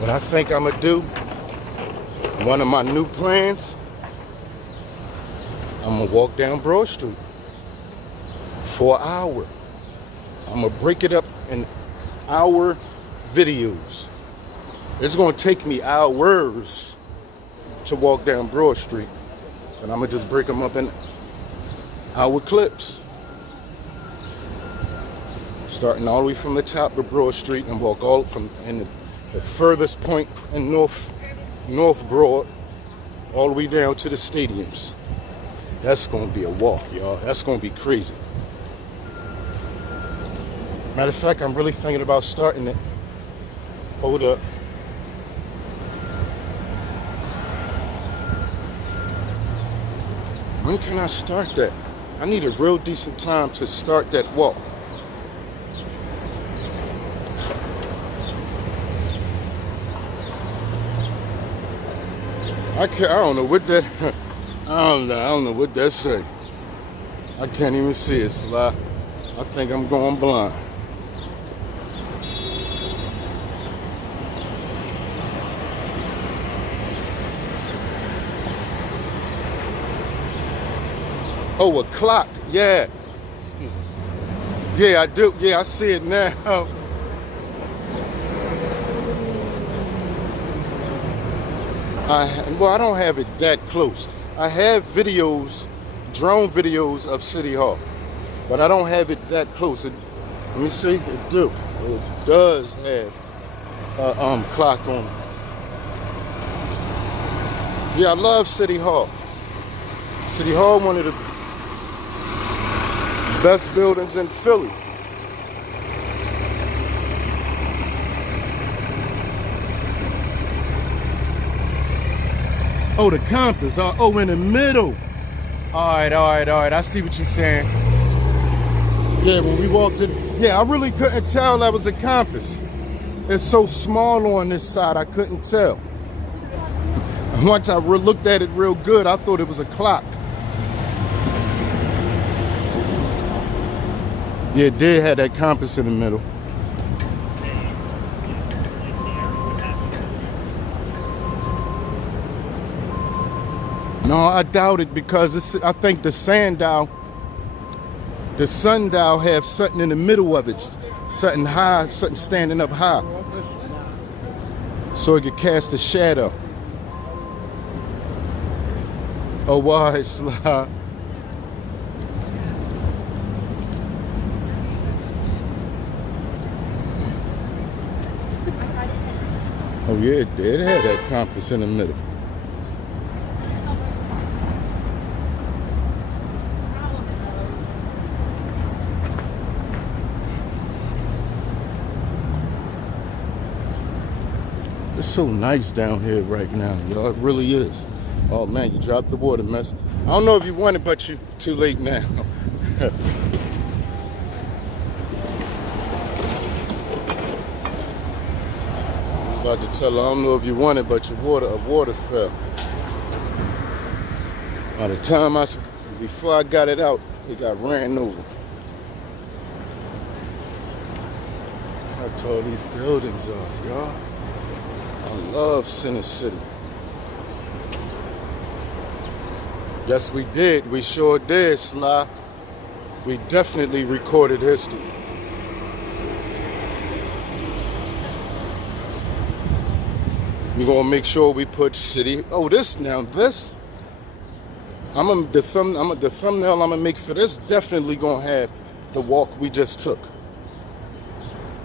What I think I'm gonna do, one of my new plans, I'm gonna walk down Broad Street for an hour. I'm gonna break it up in hour videos. It's gonna take me hours to walk down Broad Street, and I'm gonna just break them up in hour clips. Starting all the way from the top of Broad Street and walk all from the furthest point in North Broad, all the way down to the stadiums. That's gonna be a walk, y'all. That's gonna be crazy. Matter of fact, I'm really thinking about starting it. Hold up. When can I start that? I need a real decent time to start that walk. I don't know what that, I don't know what that say. I can't even see it, Sly. I think I'm going blind. Oh, a clock, yeah. Excuse me. Yeah, I do, yeah, I see it now. Well, I don't have it that close. I have videos, drone videos of City Hall, but I don't have it that close. Let me see, it does have a clock on it. Yeah, I love City Hall. City Hall, one of the best buildings in Philly. Oh, the compass. Oh, in the middle. All right. I see what you're saying. Yeah, when we walked in, yeah, I really couldn't tell that was a compass. It's so small on this side, I couldn't tell. Once I looked at it real good, I thought it was a clock. Yeah, it did have that compass in the middle. No, I doubt it because I think the sundial have something in the middle of it, something high, something standing up high, so it could cast a shadow. Oh, why, Sly? Oh yeah, it did have that compass in the middle. It's so nice down here right now, y'all. It really is. Oh man, you dropped the water, mess. I don't know if you want it, but you too late now. I was about to tell her, I don't know if you want it, but your water fell. By the time before I got it out, it got ran over. How tall these buildings are, y'all. I love Center City. Yes, we did. We sure did, Sly. We definitely recorded history. We're gonna make sure we put city. Oh, the thumbnail I'm gonna make for this definitely gonna have the walk we just took.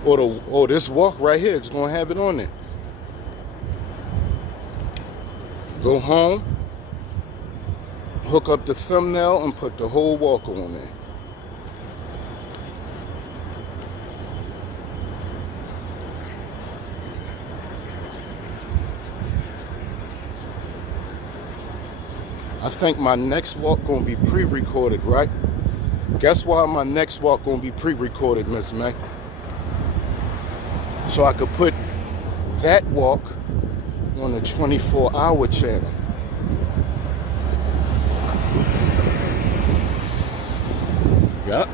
Or this walk right here, it's gonna have it on there. Go home, hook up the thumbnail, and put the whole walk on there. I think my next walk gonna be pre-recorded, right? Guess why my next walk gonna be pre-recorded, Miss May? So I could put that walk on the 24-hour channel. Yep.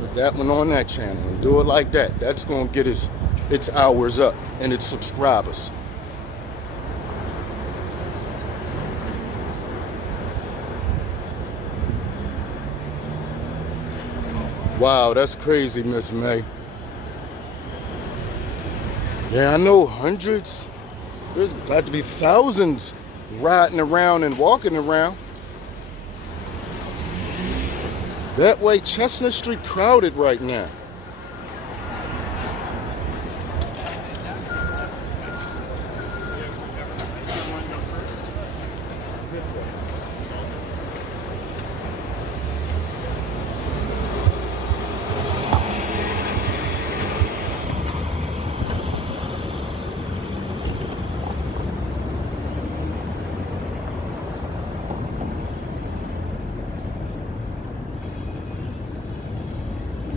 Put that one on that channel and do it like that. That's gonna get its hours up and its subscribers. Wow, that's crazy, Miss May. Yeah, I know hundreds. There's got to be thousands riding around and walking around. That way, Chestnut Street crowded right now.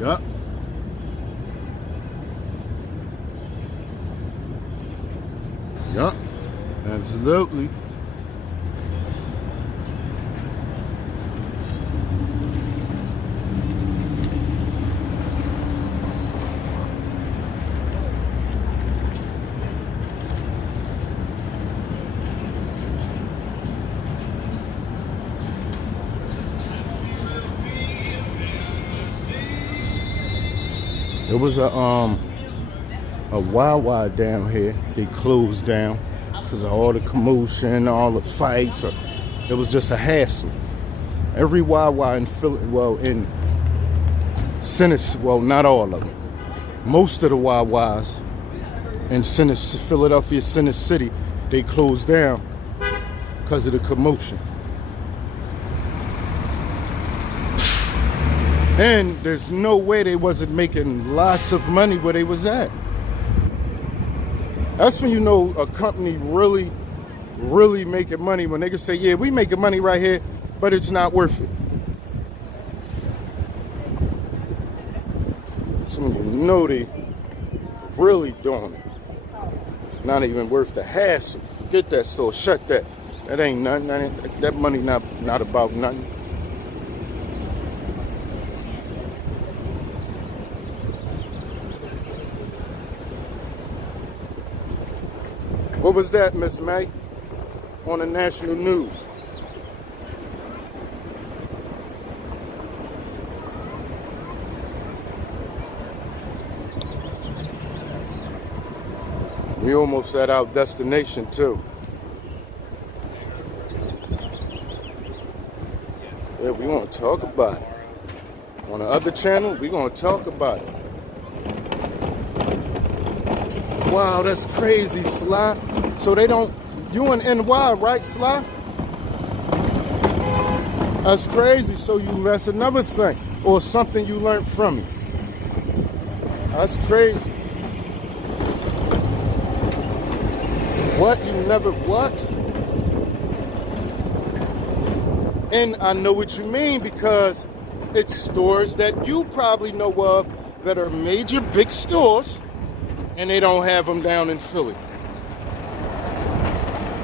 Yup. Yup. Absolutely. It was a Wawa down here. They closed down because of all the commotion, all the fights. It was just a hassle. Every Wawa in in Center, not all of them. Most of the Wawas in Philadelphia Center City, they closed down because of the commotion. And there's no way they wasn't making lots of money where they was at. That's when you know a company really, really making money, when they can say, yeah, we making money right here, but it's not worth it. So you know they really doing it. Not even worth the hassle. Forget that store, shut that. That ain't nothing. That money not about nothing. What was that, Miss May? On the national news. We almost at our destination too. Yeah, we want to talk about it. On the other channel, we gonna talk about it. Wow, that's crazy, Sly. So they don't, you in NY, right, Sly? That's crazy. So that's another thing, or something you learned from me. That's crazy. What? You never, what? And I know what you mean, because it's stores that you probably know of that are major big stores, and they don't have them down in Philly.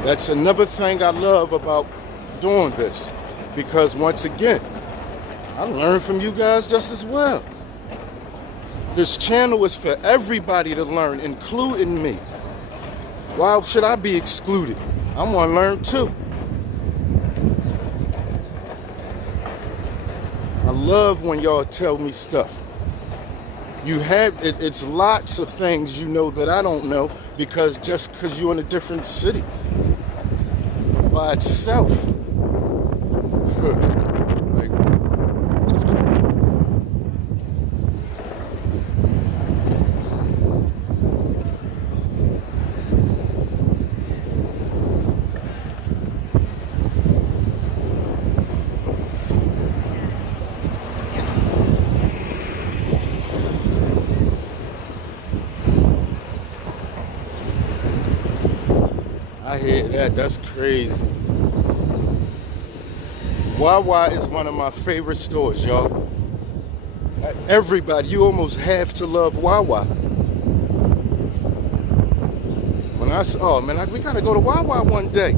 That's another thing I love about doing this, because once again, I learn from you guys just as well. This channel is for everybody to learn, including me. Why should I be excluded? I want to learn too. I love when y'all tell me stuff. You have, it's lots of things you know that I don't know, because you're in a different city by itself. Like, I hear that. That's crazy. Wawa is one of my favorite stores, y'all. Everybody, you almost have to love Wawa. When I said, oh man, we gotta go to Wawa one day.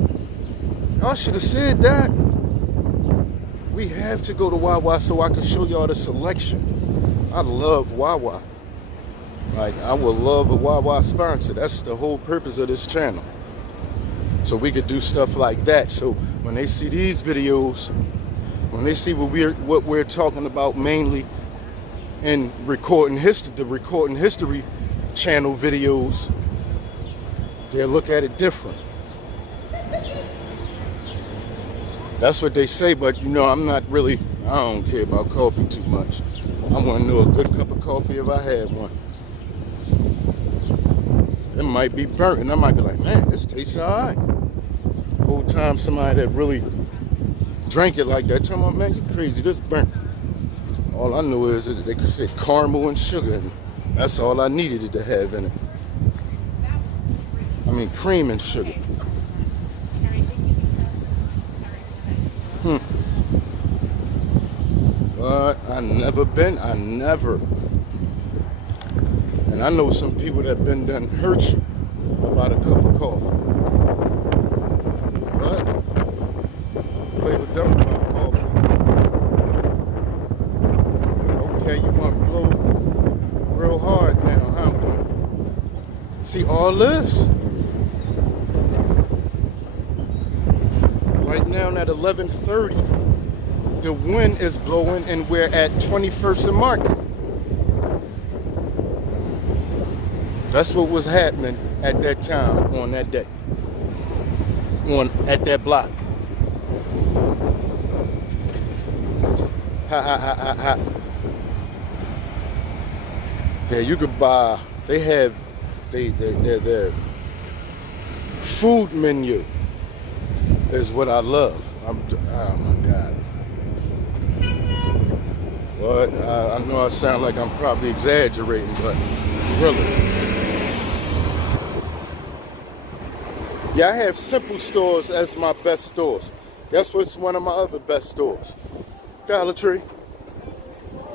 Y'all should have said that. We have to go to Wawa so I can show y'all the selection. I love Wawa. Like, I would love a Wawa sponsor. That's the whole purpose of this channel. So we could do stuff like that. So when they see these videos, when they see what we're talking about mainly in recording history, the recording history channel videos, they'll look at it different. That's what they say, but you know, I don't care about coffee too much. I want to know a good cup of coffee if I had one. It might be burnt, and I might be like, man, this tastes all right. Whole time somebody that really drank it like that, tell me, man, you crazy, this burnt. All I know is that they could say caramel and sugar, and that's all I needed it to have in it. I mean, cream and sugar. But I never been. I never. And I know some people that been done hurt you about a cup of coffee. But play with them about coffee. Okay, you want to blow real hard now, huh? See all this? Right now at 11:30, the wind is blowing and we're at 21st and Market. That's what was happening at that time on that day. At that block. Ha ha ha ha ha. Yeah, you could buy, they have their food menu is what I love. Oh my God. What? I know I sound like I'm probably exaggerating, but really. Yeah, I have Simple Stores as my best stores. Guess what's one of my other best stores? Dollar Tree.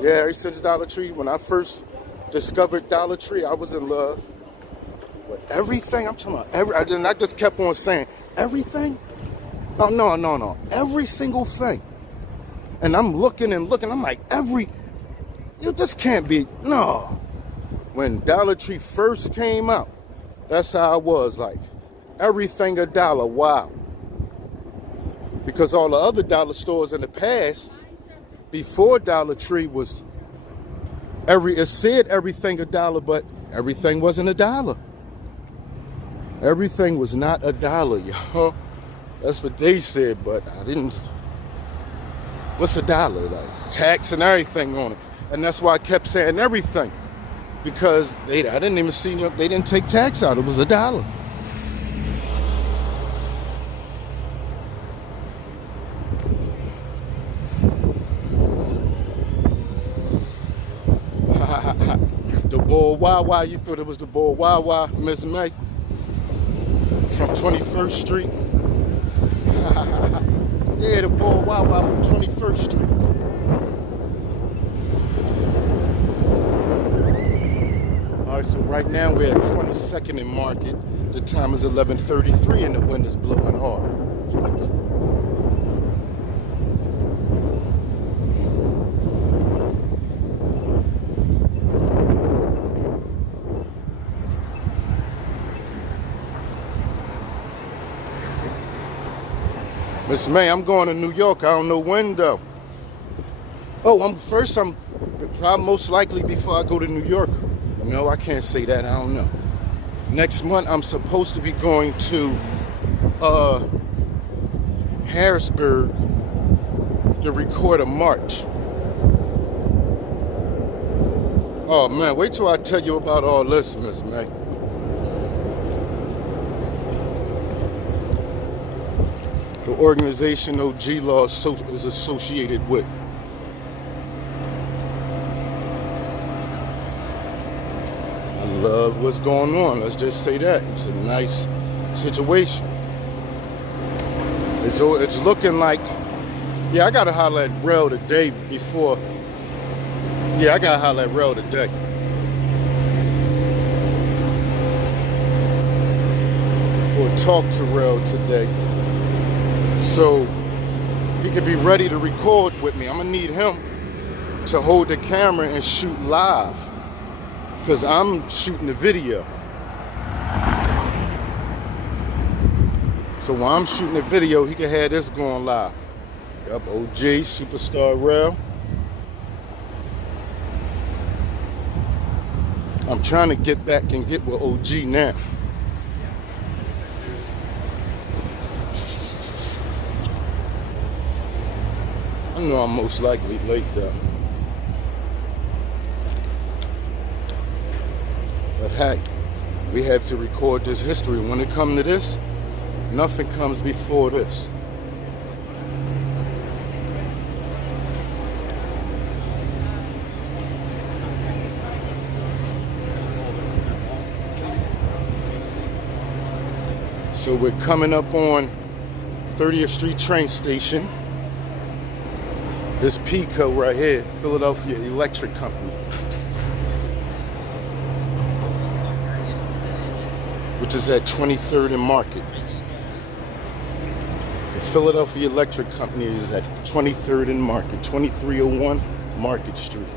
Yeah, ever since Dollar Tree, when I first discovered Dollar Tree, I was in love with everything. I'm talking about I just kept on saying, everything? Oh, no. Every single thing. And I'm looking and looking. I'm like, you just can't be, no. When Dollar Tree first came out, that's how I was like. Everything $1, wow. Because all the other dollar stores in the past, before Dollar Tree was, it said everything $1, but everything wasn't $1. Everything was not $1, y'all. That's what they said, but I didn't. What's $1? Like tax and everything on it. And that's why I kept saying everything. Because I didn't even see them, they didn't take tax out. It was $1. The Bull Wawa, you thought it was the Bull Wawa, Miss May? From 21st Street. Yeah, the Bull Wawa from 21st Street. All right, so right now we're at 22nd and Market. The time is 11:33 and the wind is blowing hard. Miss May, I'm going to New York. I don't know when though. Oh, I'm probably most likely before I go to New York. No, I can't say that. I don't know. Next month, I'm supposed to be going to Harrisburg to record a march. Oh man, wait till I tell you about all this, Miss May. The organization OG Law is associated with. I love what's going on. Let's just say that. It's a nice situation. It's looking like, yeah, I gotta holler at Rel today before. Yeah, I gotta holler at Rel today. Or talk to Rel today. So he could be ready to record with me. I'm gonna need him to hold the camera and shoot live, because I'm shooting the video. So while I'm shooting the video, he can have this going live. Yup, OG, Superstar Rel. I'm trying to get back and get with OG now. I know I'm most likely late though. But hey, we have to record this history. When it comes to this, nothing comes before this. So we're coming up on 30th Street train station. This Pico right here, Philadelphia Electric Company, which is at 23rd and Market. The Philadelphia Electric Company is at 23rd and Market, 2301 Market Street.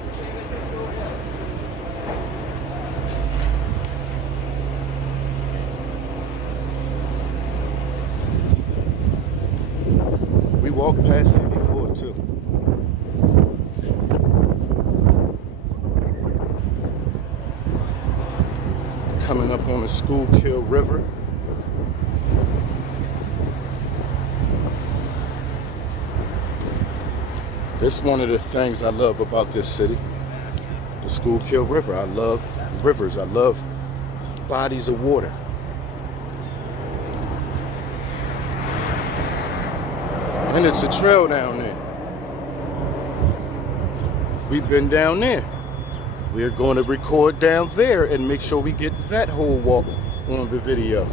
We walked past it before too. Coming up on the Schuylkill River. This is one of the things I love about this city. The Schuylkill River. I love rivers. I love bodies of water. And it's a trail down there. We've been down there. We're going to record down there and make sure we get that whole walk on the video.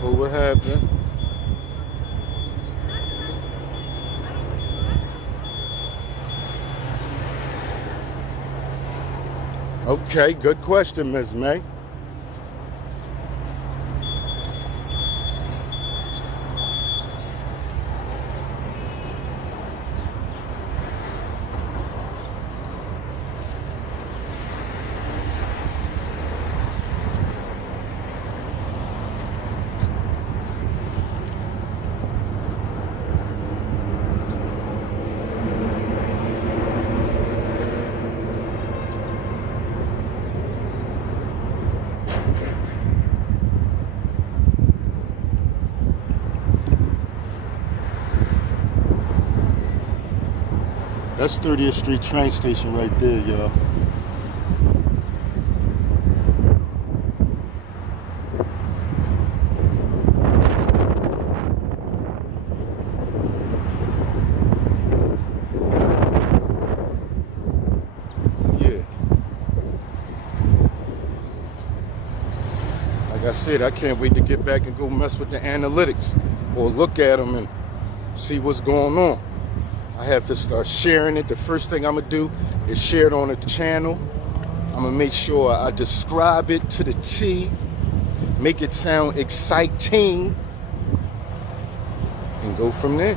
Oh, what happened? Okay, good question, Ms. May. That's 30th Street train station right there, y'all. Yeah. Like I said, I can't wait to get back and go mess with the analytics or look at them and see what's going on. I have to start sharing it. The first thing I'm gonna do is share it on the channel. I'm gonna make sure I describe it to the T, make it sound exciting, and go from there.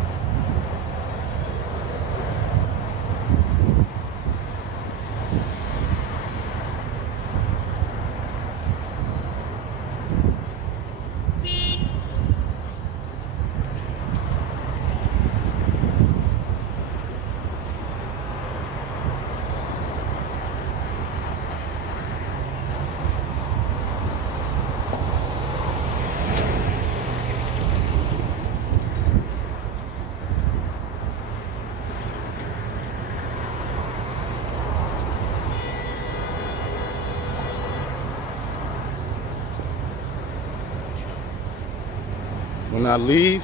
When I leave,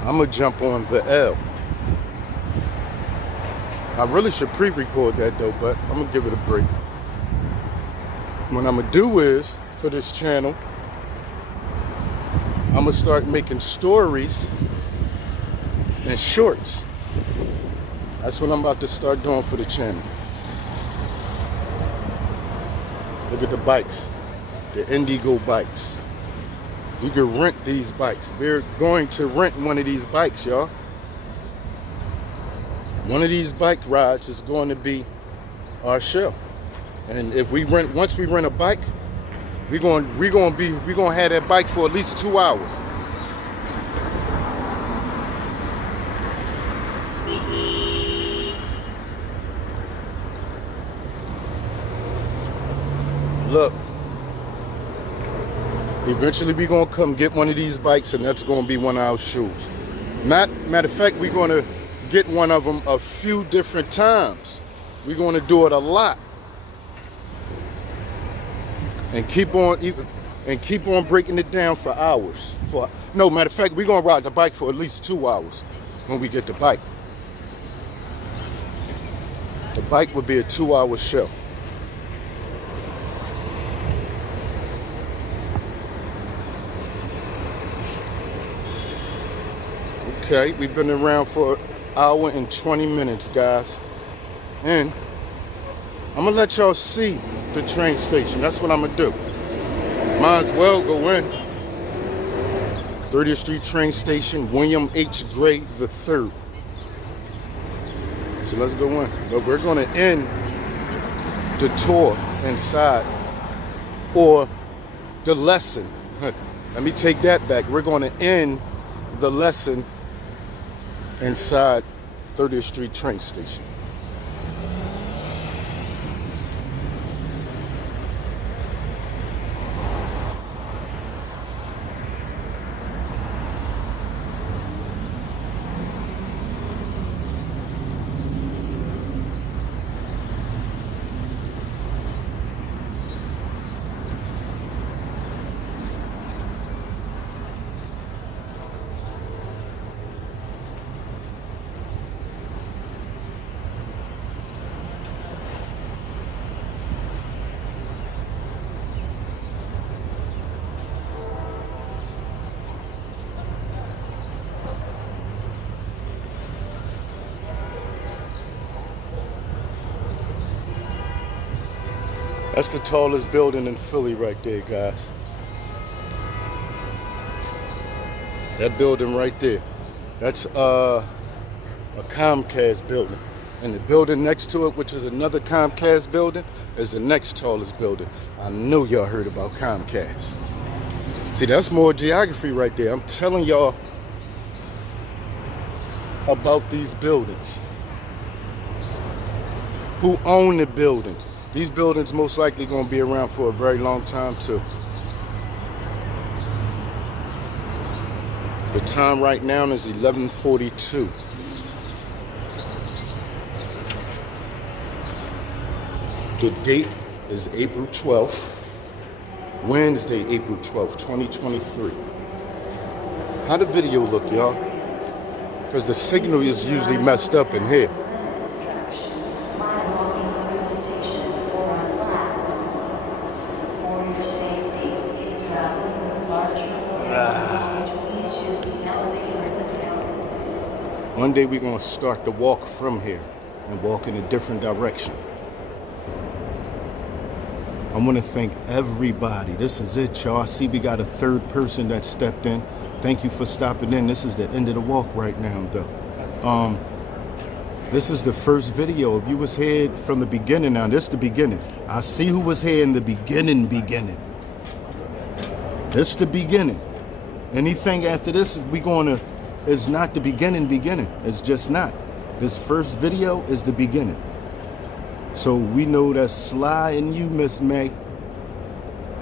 I'm gonna jump on the L. I really should pre-record that though, but I'm gonna give it a break. What I'm gonna do is, for this channel, I'm gonna start making stories and shorts. That's what I'm about to start doing for the channel. Look at the bikes, the Indigo bikes. You can rent these bikes. We're going to rent one of these bikes, y'all. One of these bike rides is going to be our show. And if we rent, once we rent a bike, we're gonna have that bike for at least 2 hours. Look. Eventually we're gonna come get one of these bikes and that's gonna be one of our shows. Matter of fact, we're gonna get one of them a few different times. We're gonna do it a lot. And keep on breaking it down for hours. No, matter of fact, we're gonna ride the bike for at least 2 hours when we get the bike. The bike would be a 2-hour show. Okay, we've been around for an hour and 20 minutes, guys. And I'm gonna let y'all see the train station. That's what I'm gonna do. Might as well go in. 30th Street train station, William H. Gray III. So let's go in. But we're gonna end the tour inside, or the lesson. Let me take that back. We're gonna end the lesson inside 30th Street train station. That's the tallest building in Philly right there, guys. That building right there. That's a Comcast building. And the building next to it, which is another Comcast building, is the next tallest building. I know y'all heard about Comcast. See, that's more geography right there. I'm telling y'all about these buildings. Who own the buildings? These buildings most likely gonna be around for a very long time too. The time right now is 11:42. The date is April 12th, Wednesday, April 12th, 2023. How the video look, y'all? Because the signal is usually messed up in here. One day we're going to start the walk from here and walk in a different direction. I want to thank everybody. This is it, y'all. I see we got a third person that stepped in. Thank you for stopping in. This is the end of the walk right now, though. This is the first video. If you was here from the beginning now, this is the beginning. I see who was here in the beginning. This is the beginning. Anything after this, it's not the beginning. It's just not. This first video is the beginning. So we know that's Sly and you, Miss May.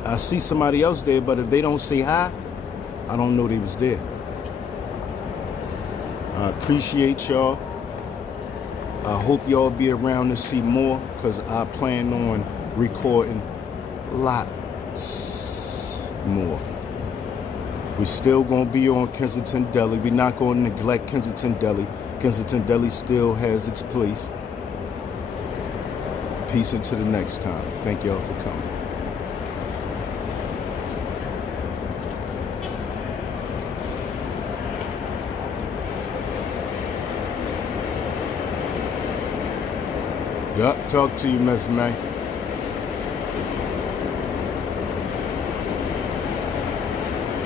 I see somebody else there, but if they don't say hi, I don't know they was there. I appreciate y'all. I hope y'all be around to see more, because I plan on recording lots more. We're still going to be on Kensington Deli. We're not going to neglect Kensington Deli. Kensington Deli still has its place. Peace until the next time. Thank y'all for coming. Yup, talk to you, Miss May.